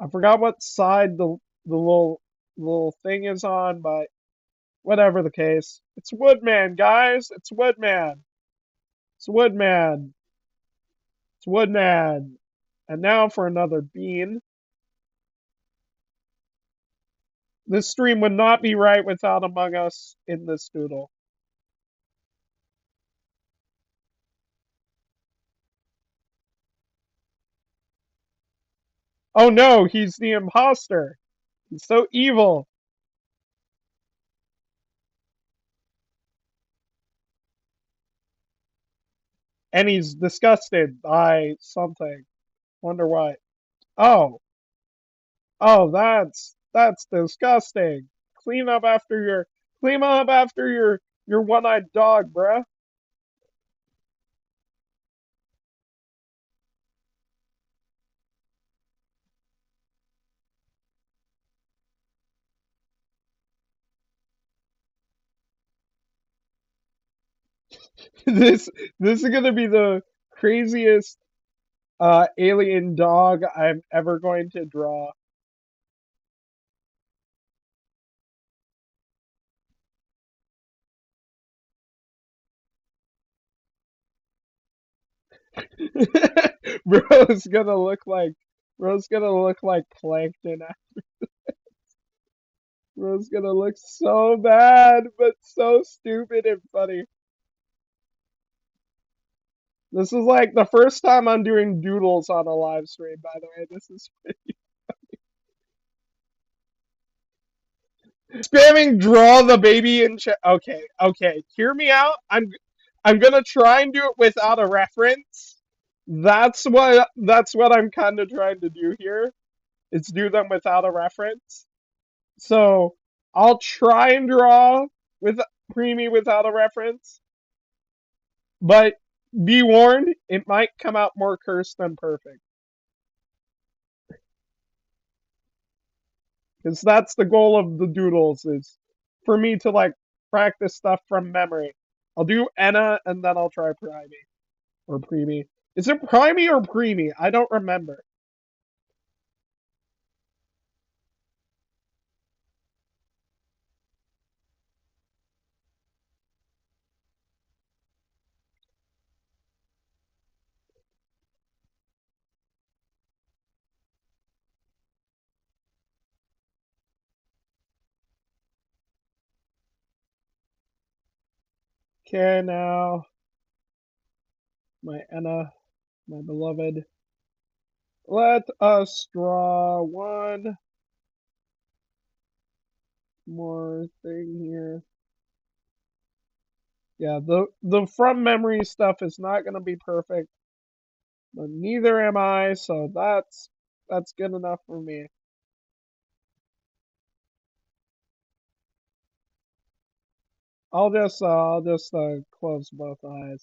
I forgot what side the little thing is on, but whatever the case. It's Woodman, guys. It's Woodman. It's Woodman. It's Woodman. And now for another bean. This stream would not be right without Among Us in this doodle. Oh no, he's the imposter. He's so evil. And he's disgusted by something. Wonder why. Oh, oh, that's disgusting. Clean up after your one-eyed dog, bruh. This is gonna be the craziest alien dog I'm ever going to draw. Bro's gonna look like Bro's gonna look like plankton. Bro's gonna look so bad, but so stupid and funny. This is like the first time I'm doing doodles on a live stream, by the way. This is spamming draw the baby in chat. Okay, okay. Hear me out. I'm gonna try and do it without a reference. That's what I'm kind of trying to do here. Is do them without a reference. So I'll try and draw with preemie without a reference, but be warned, it might come out more cursed than perfect. Because that's the goal of the doodles, is for me to like practice stuff from memory. I'll do Enna and then I'll try Primey or Preemie. Is it Primey or Preemie? I don't remember. Okay, now my Enna, my beloved. Let us draw one more thing here. Yeah, the from memory stuff is not gonna be perfect, but neither am I, so that's good enough for me. I'll just close both eyes.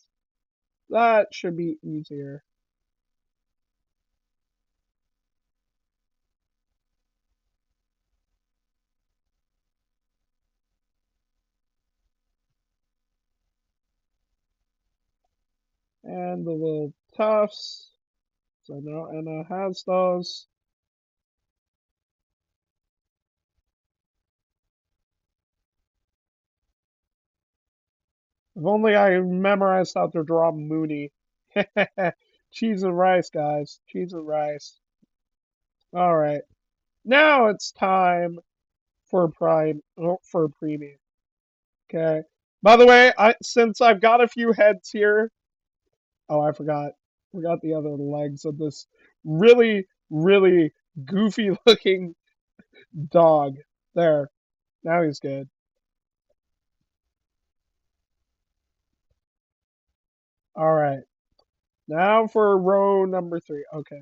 That should be easier. And the little tufts. So now Anna has those. If only I memorized how to draw Mooney. Cheese and rice, guys. Cheese and rice. All right. Now it's time for for premium. Okay. By the way, since I've got a few heads here. Oh, I forgot the other legs of this really, really goofy looking dog. There. Now he's good. All right. Now for row number 3. Okay.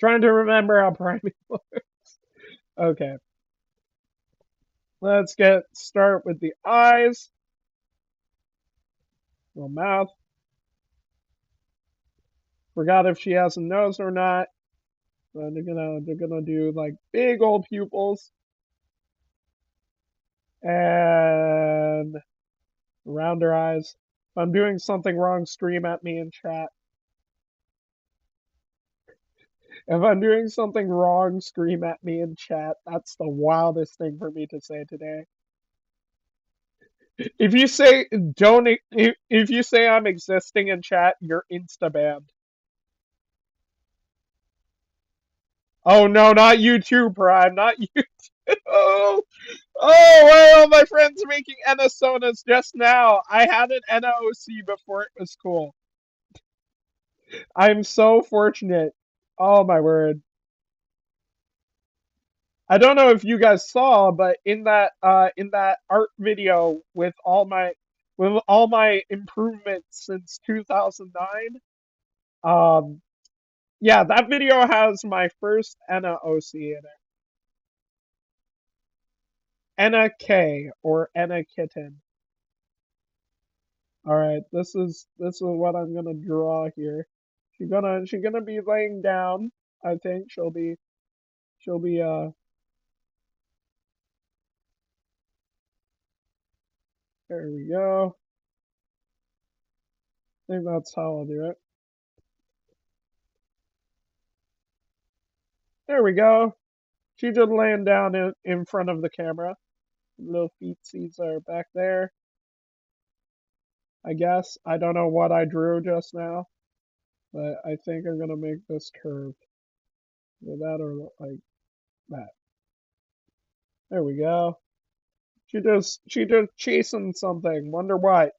Trying to remember how priming works. Okay. Let's start with the eyes. Little mouth. Forgot if she has a nose or not. So they're gonna do like big old pupils. And around her eyes. If I'm doing something wrong, scream at me in chat. If I'm doing something wrong, scream at me in chat. That's the wildest thing for me to say today. If you say if you say I'm existing in chat, you're insta banned. Oh no, not you too, Prime, not you too. Oh, why are all my friends making NSONAs just now? I had an NOC before it was cool. I'm so fortunate. Oh my word. I don't know if you guys saw, but in that art video with all my improvements since 2009, yeah, that video has my first Enna OC in it. Enna K or Enna Kitten. All right, this is what I'm gonna draw here. She's gonna be laying down. I think she'll be there we go. I think that's how I'll do it. There we go. She just laying down in front of the camera. Little feetsies are back there. I guess. I don't know what I drew just now, but I think I'm gonna make this curved. Either that or like that. There we go. She just chasing something. Wonder what.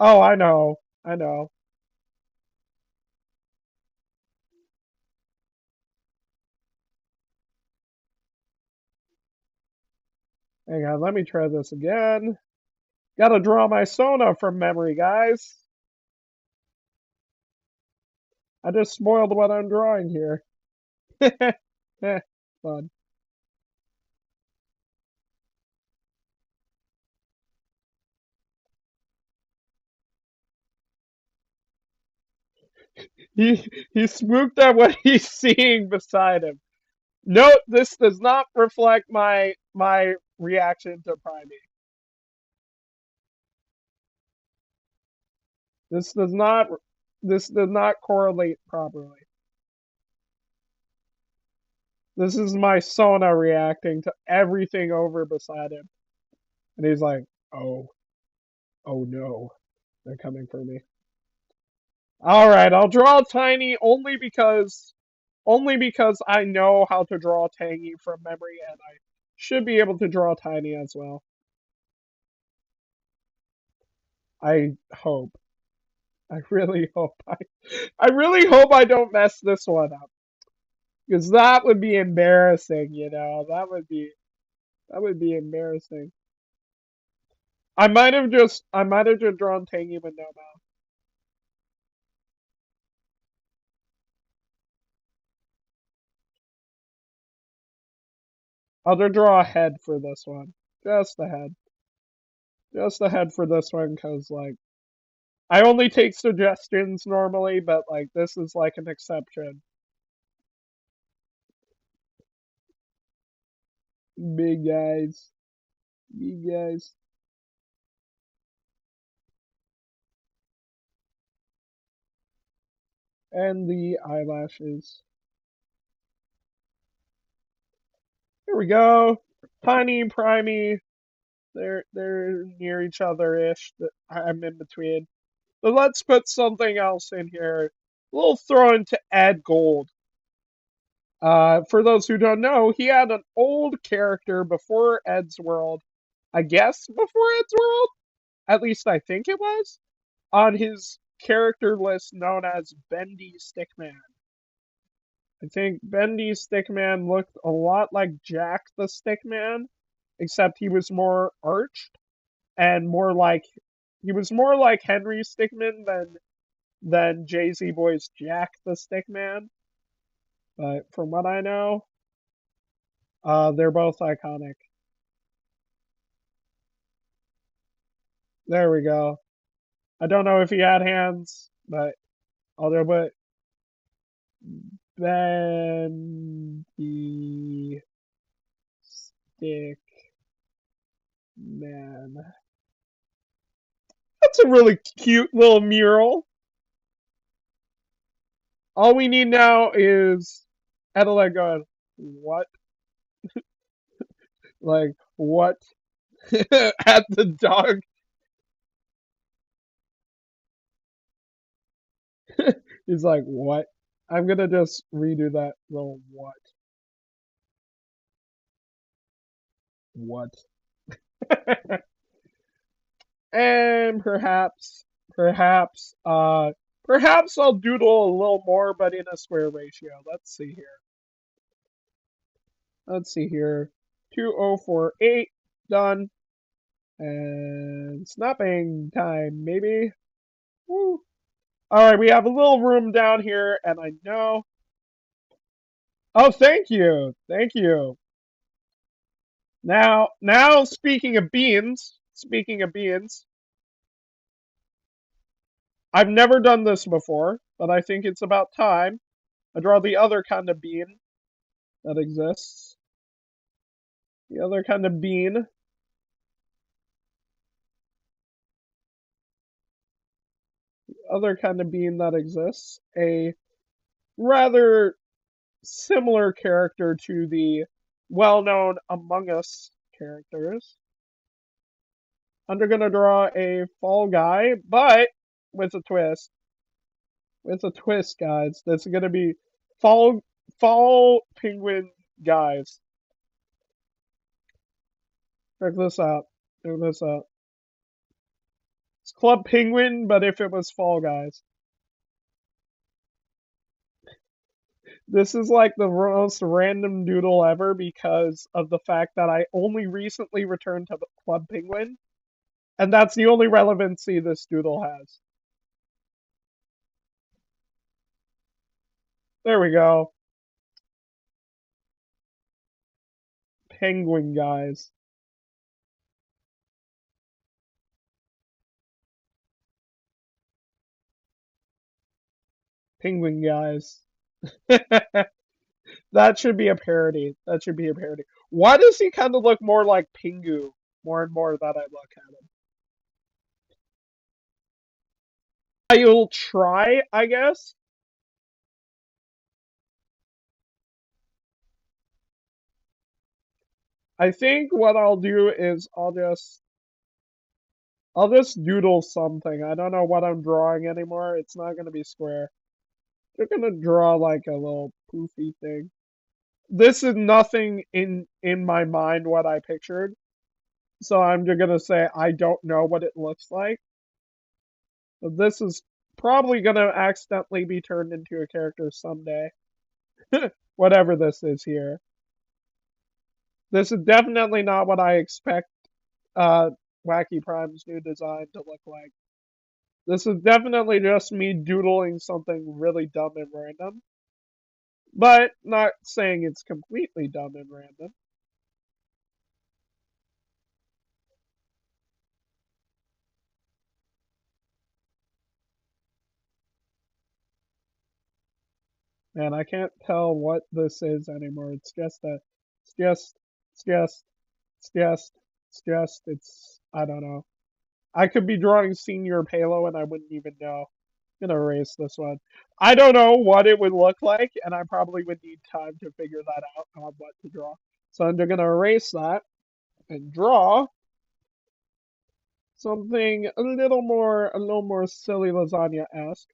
Oh, I know. I know. Hang on, let me try this again. Gotta draw my Sona from memory, guys. I just spoiled what I'm drawing here. Fun. He's spooked at what he's seeing beside him. Note this does not reflect my reaction to priming. This does not this does not correlate properly. This is my Sona reacting to everything over beside him. And he's like, oh, oh no, they're coming for me. Alright, I'll draw Tiny only because I know how to draw Tangy from memory, and I should be able to draw Tiny as well. I hope. I really hope I really hope I don't mess this one up. Because that would be embarrassing, you know. That would be embarrassing. I might have just drawn Tangy with no mouth. I'll just draw a head for this one. Just a head. Just a head for this one, because, like, I only take suggestions normally, but, like, this is, like, an exception. Big guys. Big guys. And the eyelashes. Here we go. Tiny, Primey. They're near each other-ish. I'm in between. But let's put something else in here. We'll throw into Ed Gold. For those who don't know, he had an old character before Ed's World. I guess before Ed's World? At least I think it was. On his character list known as Bendy Stickman. I think Bendy Stickman looked a lot like Jack the Stickman, except he was more arched and more like he was more like Henry Stickman than Jay-Z Boy's Jack the Stickman. But from what I know, they're both iconic. There we go. I don't know if he had hands, but I'll do it. Bendy Stick Man. That's a really cute little mural. All we need now is Adelaide going, what? Like, what? At the dog. He's like, what? I'm gonna just redo that little what. What? And perhaps I'll doodle a little more, but in a square ratio. Let's see here. Let's see here. 2048, done. And snapping time, maybe. Woo. All right, we have a little room down here, and I know. Oh, thank you, thank you. Now, speaking of beans, I've never done this before, but I think it's about time. I draw the other kind of bean that exists. The other kind of bean. other kind of being that exists, a rather similar character to the well-known Among Us characters. I'm gonna draw a fall guy, but with a twist. With a twist, guys. That's gonna be fall penguin guys. Check this out. Check this out. It's Club Penguin, but if it was Fall Guys. This is like the most random doodle ever because of the fact that I only recently returned to the Club Penguin, and that's the only relevancy this doodle has. There we go. Penguin guys. Penguin guys. That should be a parody. That should be a parody. Why does he kind of look more like Pingu more and more that I look at him? I'll try, I guess. I think what I'll do is I'll just doodle something. I don't know what I'm drawing anymore. It's not gonna be square. They're gonna draw like a little poofy thing. This is nothing in my mind what I pictured. So I'm just gonna say I don't know what it looks like. But this is probably gonna accidentally be turned into a character someday. Whatever this is here. This is definitely not what I expect Wacky Prime's new design to look like. This is definitely just me doodling something really dumb and random. But not saying it's completely dumb and random. And I can't tell what this is anymore. It's just I don't know. I could be drawing Senior Palo and I wouldn't even know. I'm gonna erase this one. I don't know what it would look like, and I probably would need time to figure that out on what to draw. So I'm gonna erase that and draw something a little more silly lasagna-esque.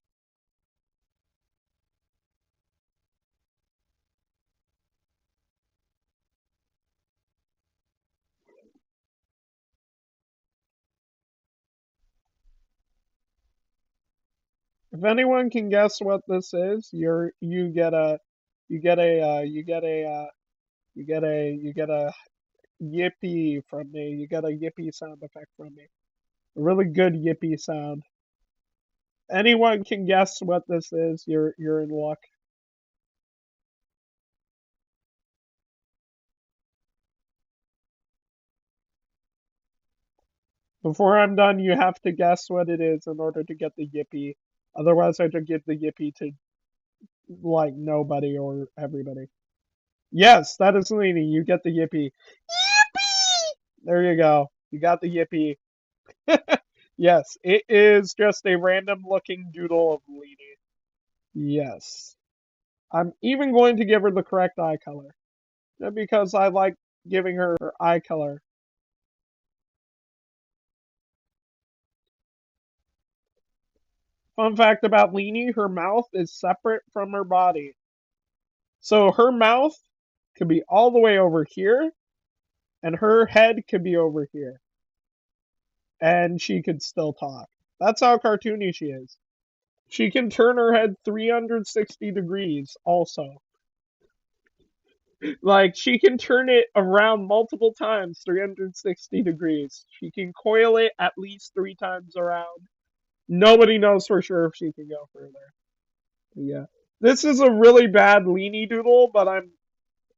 If anyone can guess what this is, you get a you get a you get a you get a yippee from me. You get a yippee sound effect from me. A really good yippee sound. Anyone can guess what this is, you're in luck. Before I'm done, you have to guess what it is in order to get the yippee. Otherwise, I should give the yippee to like nobody or everybody. Yes, that is Leany. You get the yippee. Yippee! There you go. You got the yippee. Yes, it is just a random looking doodle of Leany. Yes. I'm even going to give her the correct eye color. Just because I like giving her eye color. Fun fact about Leany, her mouth is separate from her body. So her mouth could be all the way over here, and her head could be over here. And she could still talk. That's how cartoony she is. She can turn her head 360 degrees also. Like, she can turn it around multiple times, 360 degrees. She can coil it at least 3 times around. Nobody knows for sure if she can go further. Yeah. This is a really bad Leany Doodle, but I'm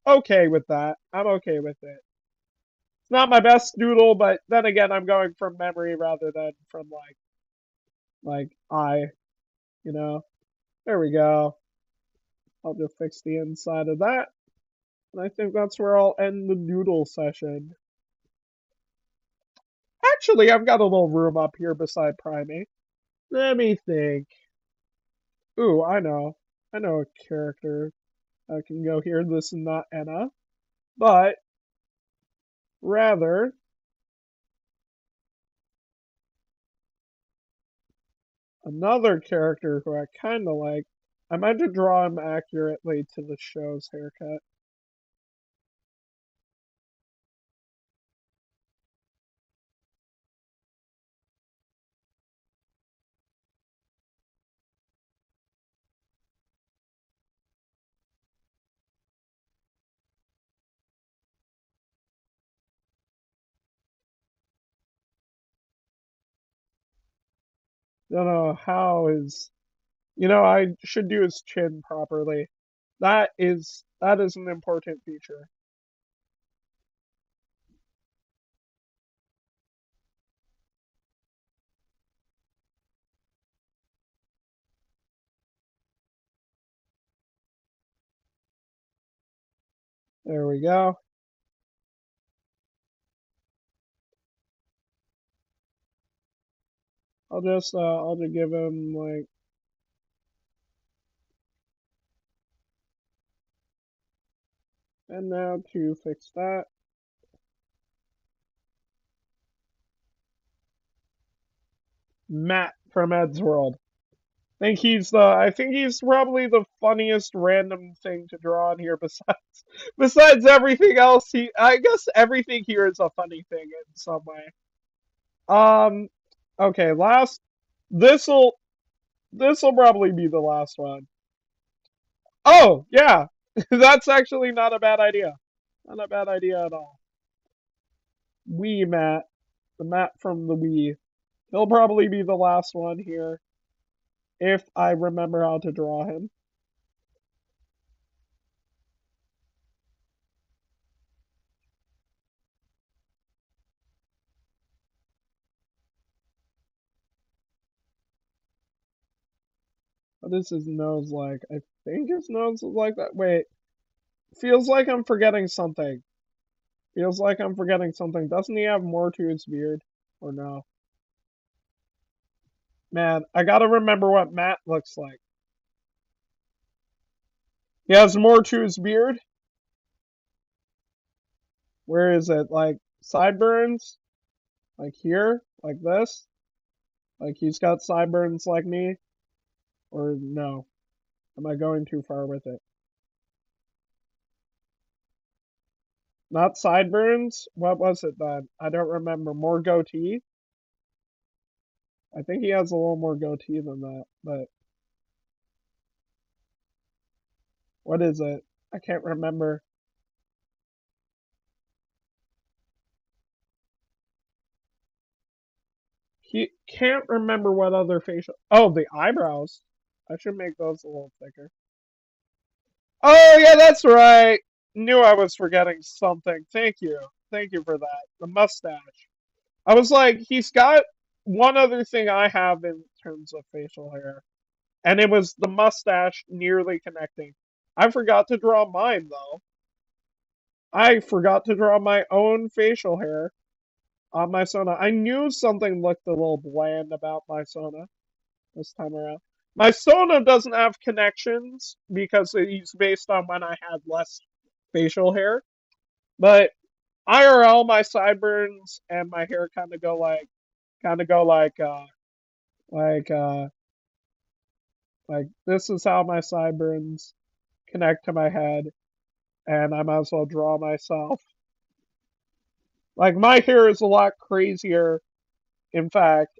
okay with that. I'm okay with it. It's not my best doodle, but then again, I'm going from memory rather than from like you know. There we go. I'll just fix the inside of that. And I think that's where I'll end the doodle session. Actually, I've got a little room up here beside Primate. Let me think. Ooh, I know. I know a character. I can go here. This is not Enna, but rather another character who I kind of like. I meant to draw him accurately to the show's haircut. Don't know how his. I should do his chin properly. That is an important feature. There we go. I'll just give him like. And now to fix that. Matt from Ed's World. I think he's probably the funniest random thing to draw on here besides everything else. I guess everything here is a funny thing in some way. Um okay, this'll this'll probably be the last one. Oh, yeah. That's actually not a bad idea. Not a bad idea at all. Wii Matt. The Matt from the Wii. He'll probably be the last one here if I remember how to draw him. What is his nose like? I think his nose is like that. Wait, feels like I'm forgetting something. Feels like I'm forgetting something. Doesn't he have more to his beard? Or no? Man, I gotta remember what Matt looks like. He has more to his beard? Where is it? Like sideburns? Like here? Like this? Like he's got sideburns like me? Or no? Am I going too far with it? Not sideburns? What was it then? I don't remember. More goatee? I think he has a little more goatee than that, but what is it? I can't remember. He can't remember what other facial. Oh, the eyebrows. I should make those a little thicker. Oh, yeah, that's right. Knew I was forgetting something. Thank you. Thank you for that. The mustache. I was like, he's got one other thing I have in terms of facial hair, and it was the mustache nearly connecting. I forgot to draw mine, though. I forgot to draw my own facial hair on my Sona. I knew something looked a little bland about my Sona this time around. My Sona doesn't have connections because it's based on when I had less facial hair. But IRL, my sideburns and my hair kind of go like, uh, like this is how my sideburns connect to my head, and I might as well draw myself. Like my hair is a lot crazier, in fact,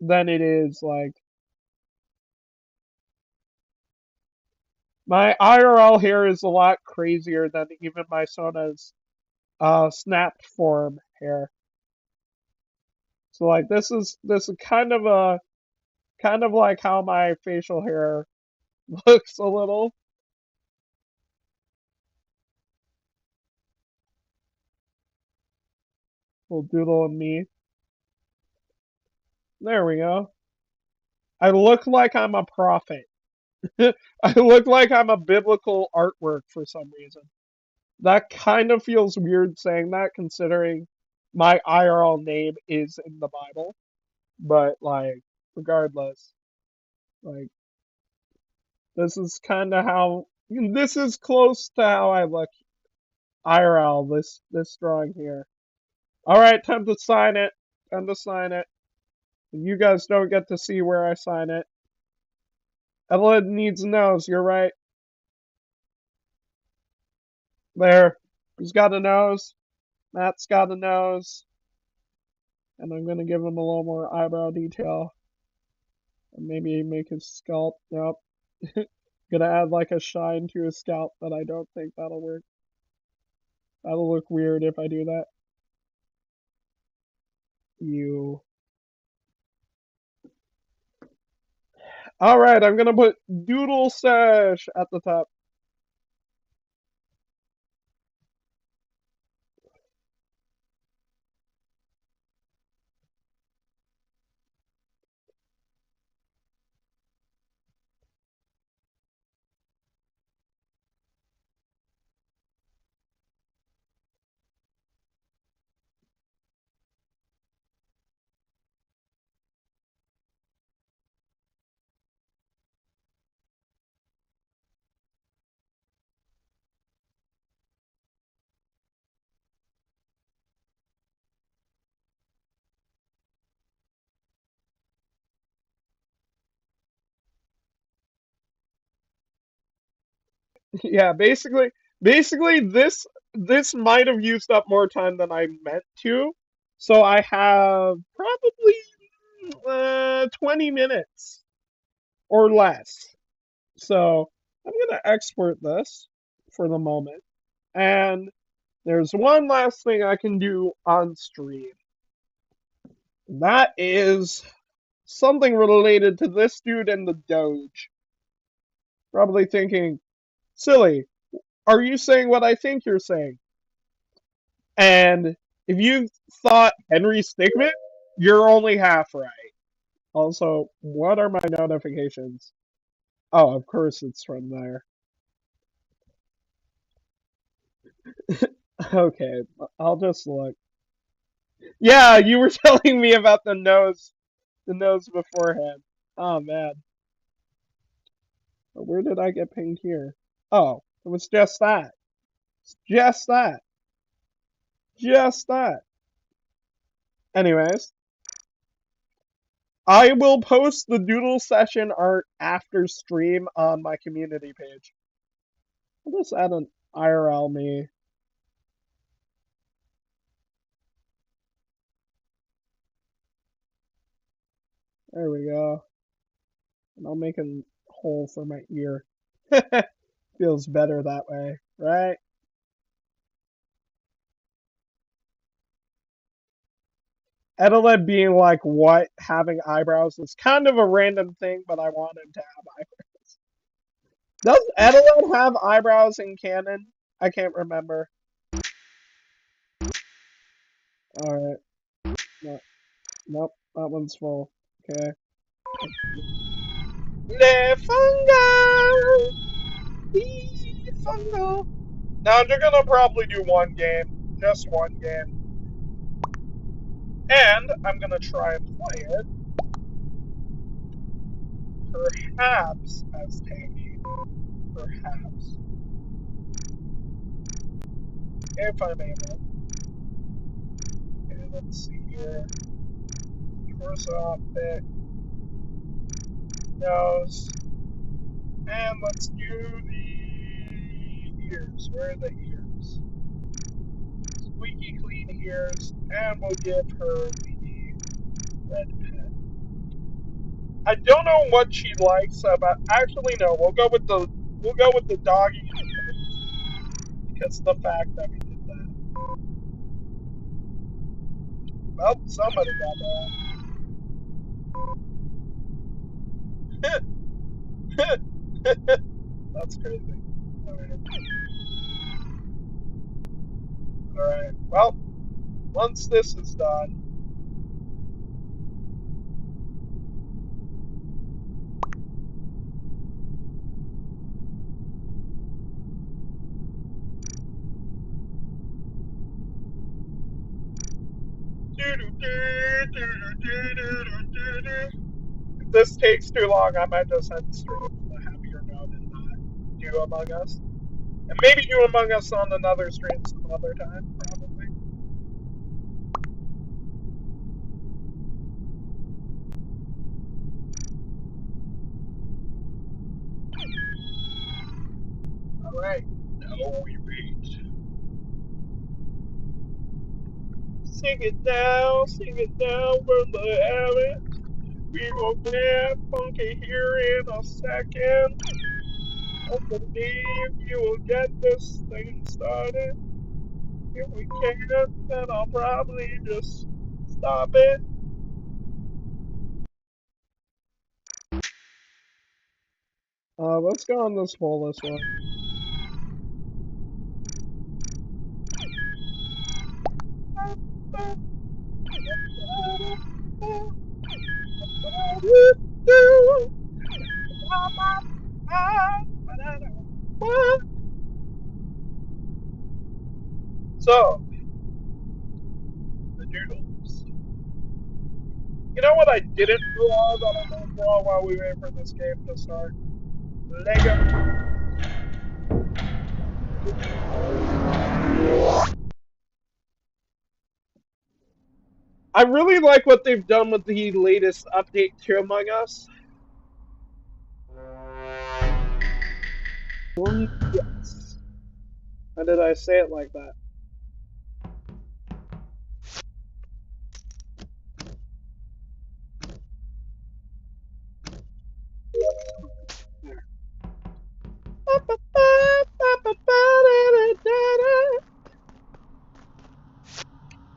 than it is like my IRL hair is a lot crazier than even my Sona's snapped form hair. So like this is kind of like how my facial hair looks a little. Little doodle of me. There we go. I look like I'm a prophet. I look like I'm a biblical artwork for some reason. That kind of feels weird saying that considering my IRL name is in the Bible, but like regardless, like this is kind of how this is close to how I look IRL. This drawing here. All right, time to sign it. Time to sign it. You guys don't get to see where I sign it. Evelyn needs a nose. You're right. There. Who's got a nose? Matt's got a nose. And I'm going to give him a little more eyebrow detail. And maybe make his scalp. Nope. Gonna add like a shine to his scalp, but I don't think that'll work. That'll look weird if I do that. You. Alright, I'm gonna put Doodle Sash at the top. Yeah, basically this might have used up more time than I meant to. So I have probably 20 minutes or less. So I'm gonna export this for the moment. And there's one last thing I can do on stream. That is something related to this dude and the Doge. Probably thinking, silly, are you saying what I think you're saying? And if you thought Henry Stickmin, you're only half right. Also, what are my notifications? Oh, of course it's from there. Okay, I'll just look. Yeah, you were telling me about the nose beforehand. Oh man. Where did I get pinged here? Oh, it was just that. Just that. Just that. Anyways, I will post the doodle session art after stream on my community page. I'll just add an IRL me. There we go. And I'll make a hole for my ear. Feels better that way, right? Edeled being like, what? Having eyebrows is kind of a random thing, but I want him to have eyebrows. Does Edeled have eyebrows in canon? I can't remember. Alright. No, nope, that one's full. Okay. Le fungo! The fungo! Now they're gonna probably do one game. Just one game. And I'm gonna try and play it. Perhaps as Tangy. Perhaps. If I'm able. Okay, let's see here. Torso outfit. Nose. And let's do the ears. Where are the ears? Squeaky clean ears. And we'll give her the red pen. I don't know what she likes about. Actually, no. We'll go with the doggy because the fact that we did that. Well, somebody got that. That's crazy. Alright. Well, once this is done. If this takes too long, I might just end stream on a happier note and not do Among Us. And maybe do Among Us on another stream some other time, probably. Alright, now we reach. Sing it down from the heavens. We will get funky here in a second. I believe you will get this thing started. If we can't, then I'll probably just stop it. Let's go on this whole this one. So, the doodles. You know what I didn't draw that I'm gonna draw while we wait for this game to start? Lego. I really like what they've done with the latest update to Among Us. Yes. How did I say it like that?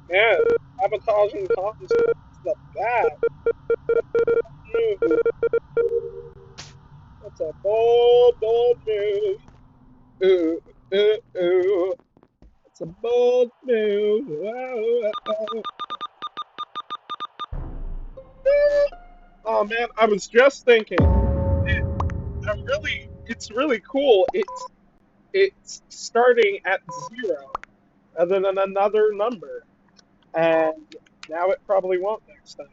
Man, sabotaging comms is the bad. That's a bold move. Ooh, ooh, ooh. It's a bold move. Oh man, I was just thinking. It's really cool. It's starting at 0, other than another number, and now it probably won't next time.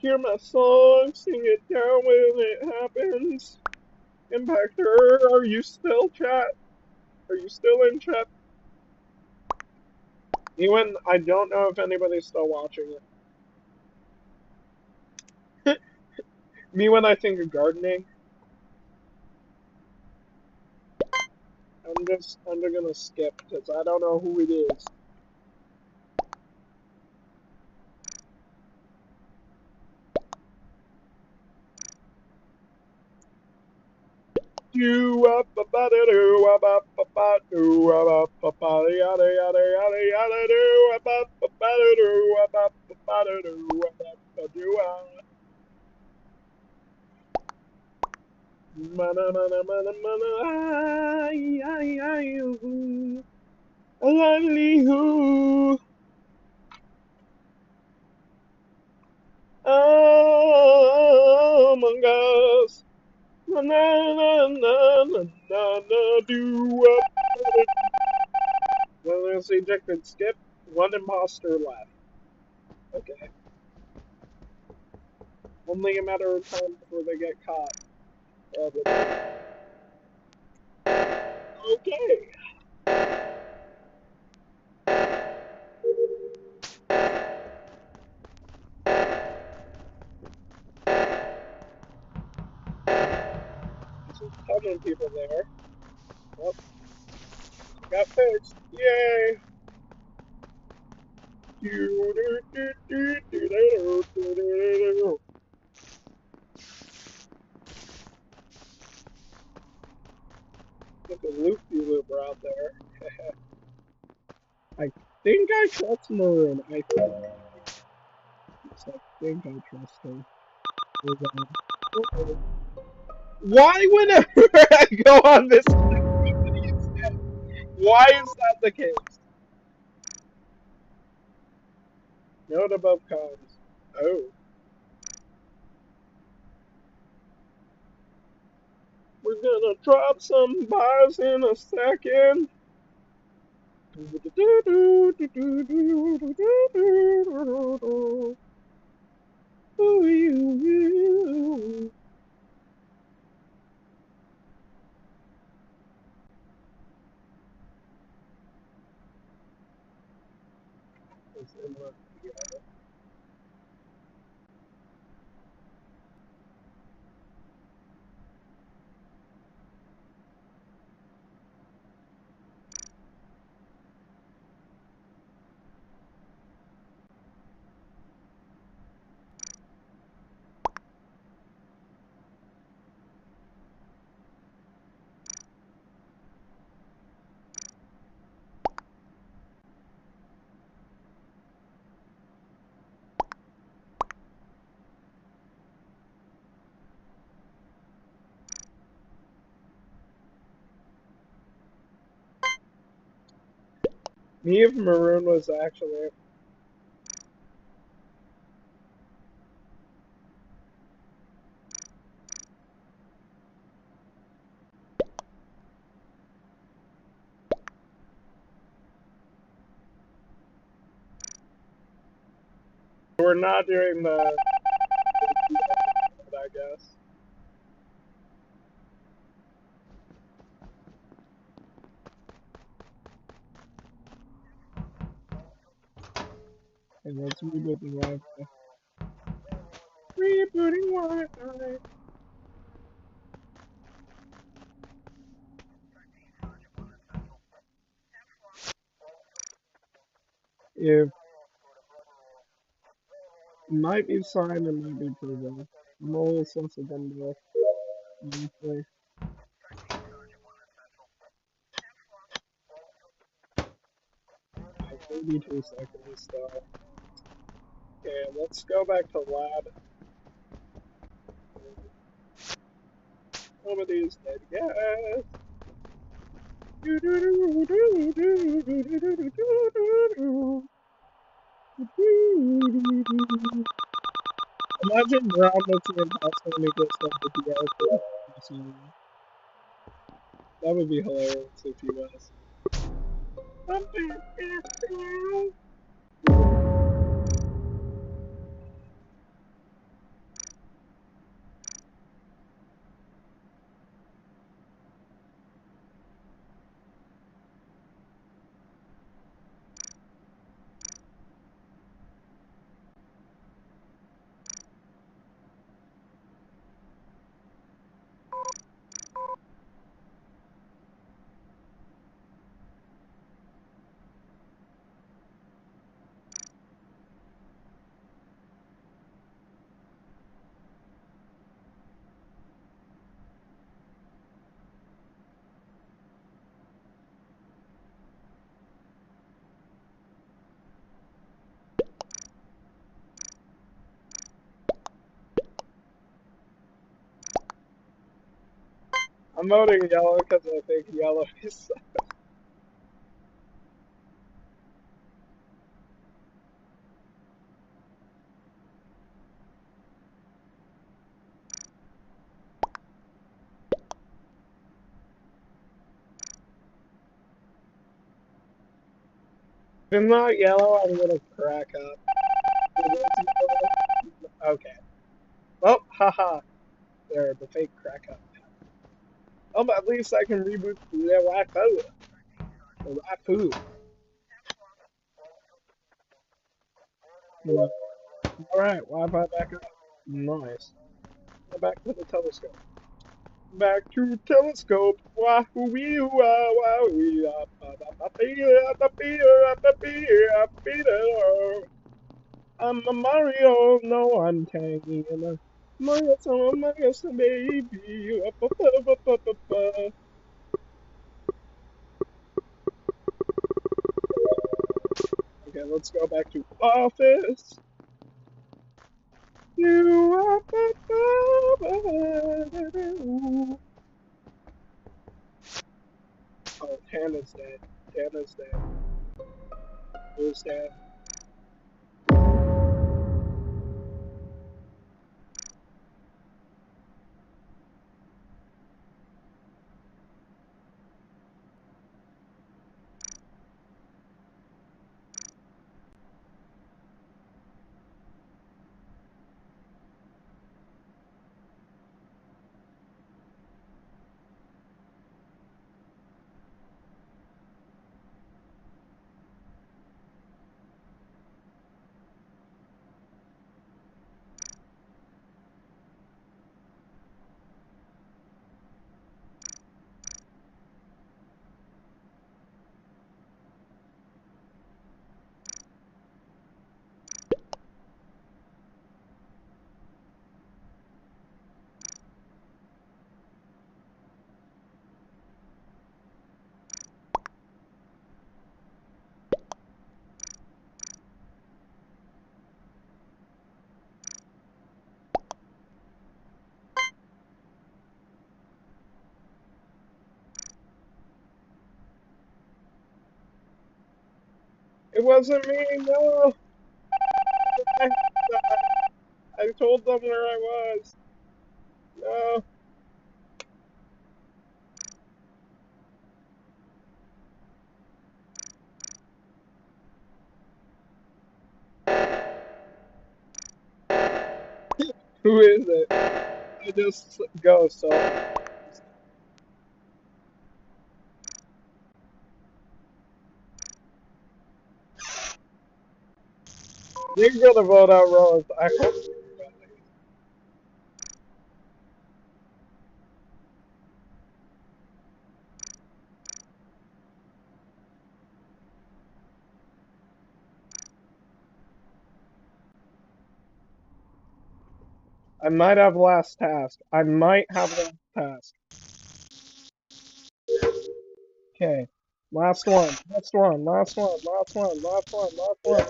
Hear my song, sing it down when it happens. Impactor, are you still chat? Are you still in chat? Even I don't know if anybody's still watching it. Me when I think of gardening. I'm gonna skip because I don't know who it is. Do up about it, do about do about yada yada yada yada do about it, do about it, do about do mana mana mana mana ay ay ay ooh, a livelihood. Among Us. Na na na na na na na do up. Well, there's ejected skip. One imposter left. Okay. Only a matter of time before they get caught. Okay. There's a ton of people there. Oh, got fixed. Yay! Get the loop-de-looper out there. I think I trust Maroon. I think I trust her. Why whenever I go on this, why is that the case? Note above cons. Oh. We're gonna drop some bars in a second. Me if Maroon was actually. We're not doing the. I guess. And let's reboot the Wi-Fi. Rebooting Wi-Fi. If it might be signed, it might be proven. I'm a little sensitive on both, honestly. 32 seconds still. Okay, let's go back to lab. Nobody's dead yet. Imagine Brown looks at impossible and he gets stuff with the arc. That would be hilarious if he was. I'm voting yellow because I think yellow is. If it's not yellow, I'm gonna crack up. Okay. Oh, haha. There, the fake crack up. Oh, but at least I can reboot the Wi-Fi. The Wi-Fi. Alright, Wi-Fi back up. Nice. Go back to the telescope. Back to telescope. Wahoo wee wah wah wee up I'm a Mario, no I'm tangy and a Mario, so Mario, so baby. Okay, let's go back to office. dead. Dan is dead. Who's dead? It wasn't me, no! I told them where I was. No. Who is it? I just go, so. You're gonna vote out Rose. I hope. I might have last task. I might have last task. Okay. Last one. Last one. Last one. Last one. Last one. Last one.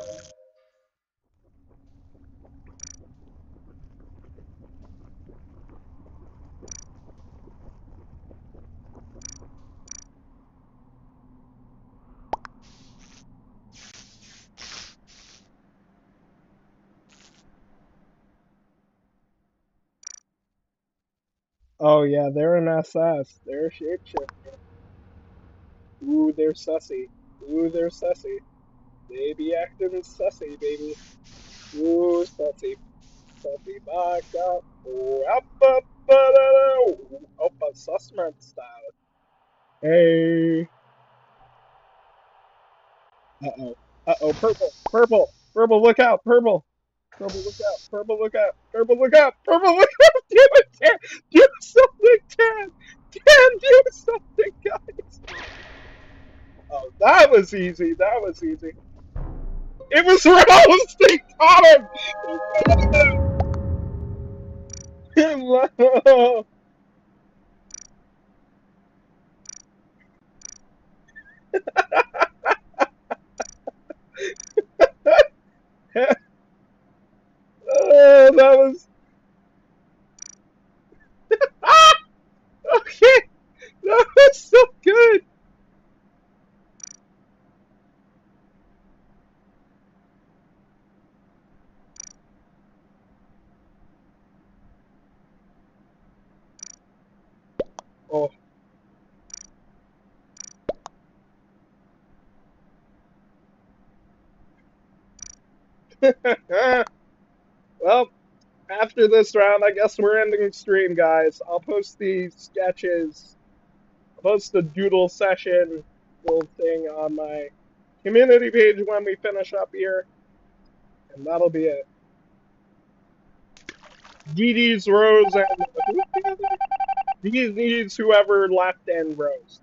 Oh yeah, they're an SS. They're a shapeshifter. Ooh, they're sussy. Ooh, they're sussy. They be acting sussy, baby. Ooh, sussy. Sussy back up. Ooh, up, up, up, a sussman style. Hey. Uh-oh. Uh-oh, purple. Purple. Purple, look out. Purple. Purple, look out. Purple, look out. Purple, look out. Purple, look out. Damn it, Dan. Do something, Dan. Dan, do something, guys. Oh, that was easy. That was easy. It was Rose! They caught him! They caught him! Oh, that was... Ah! Okay! That was so good! Oh. Well, after this round, I guess we're ending the stream, guys. I'll post the sketches, I'll post the doodle session little thing on my community page when we finish up here, and that'll be it. Dee Dee's Rose and who's the other? Dee Dee's whoever left and Rose.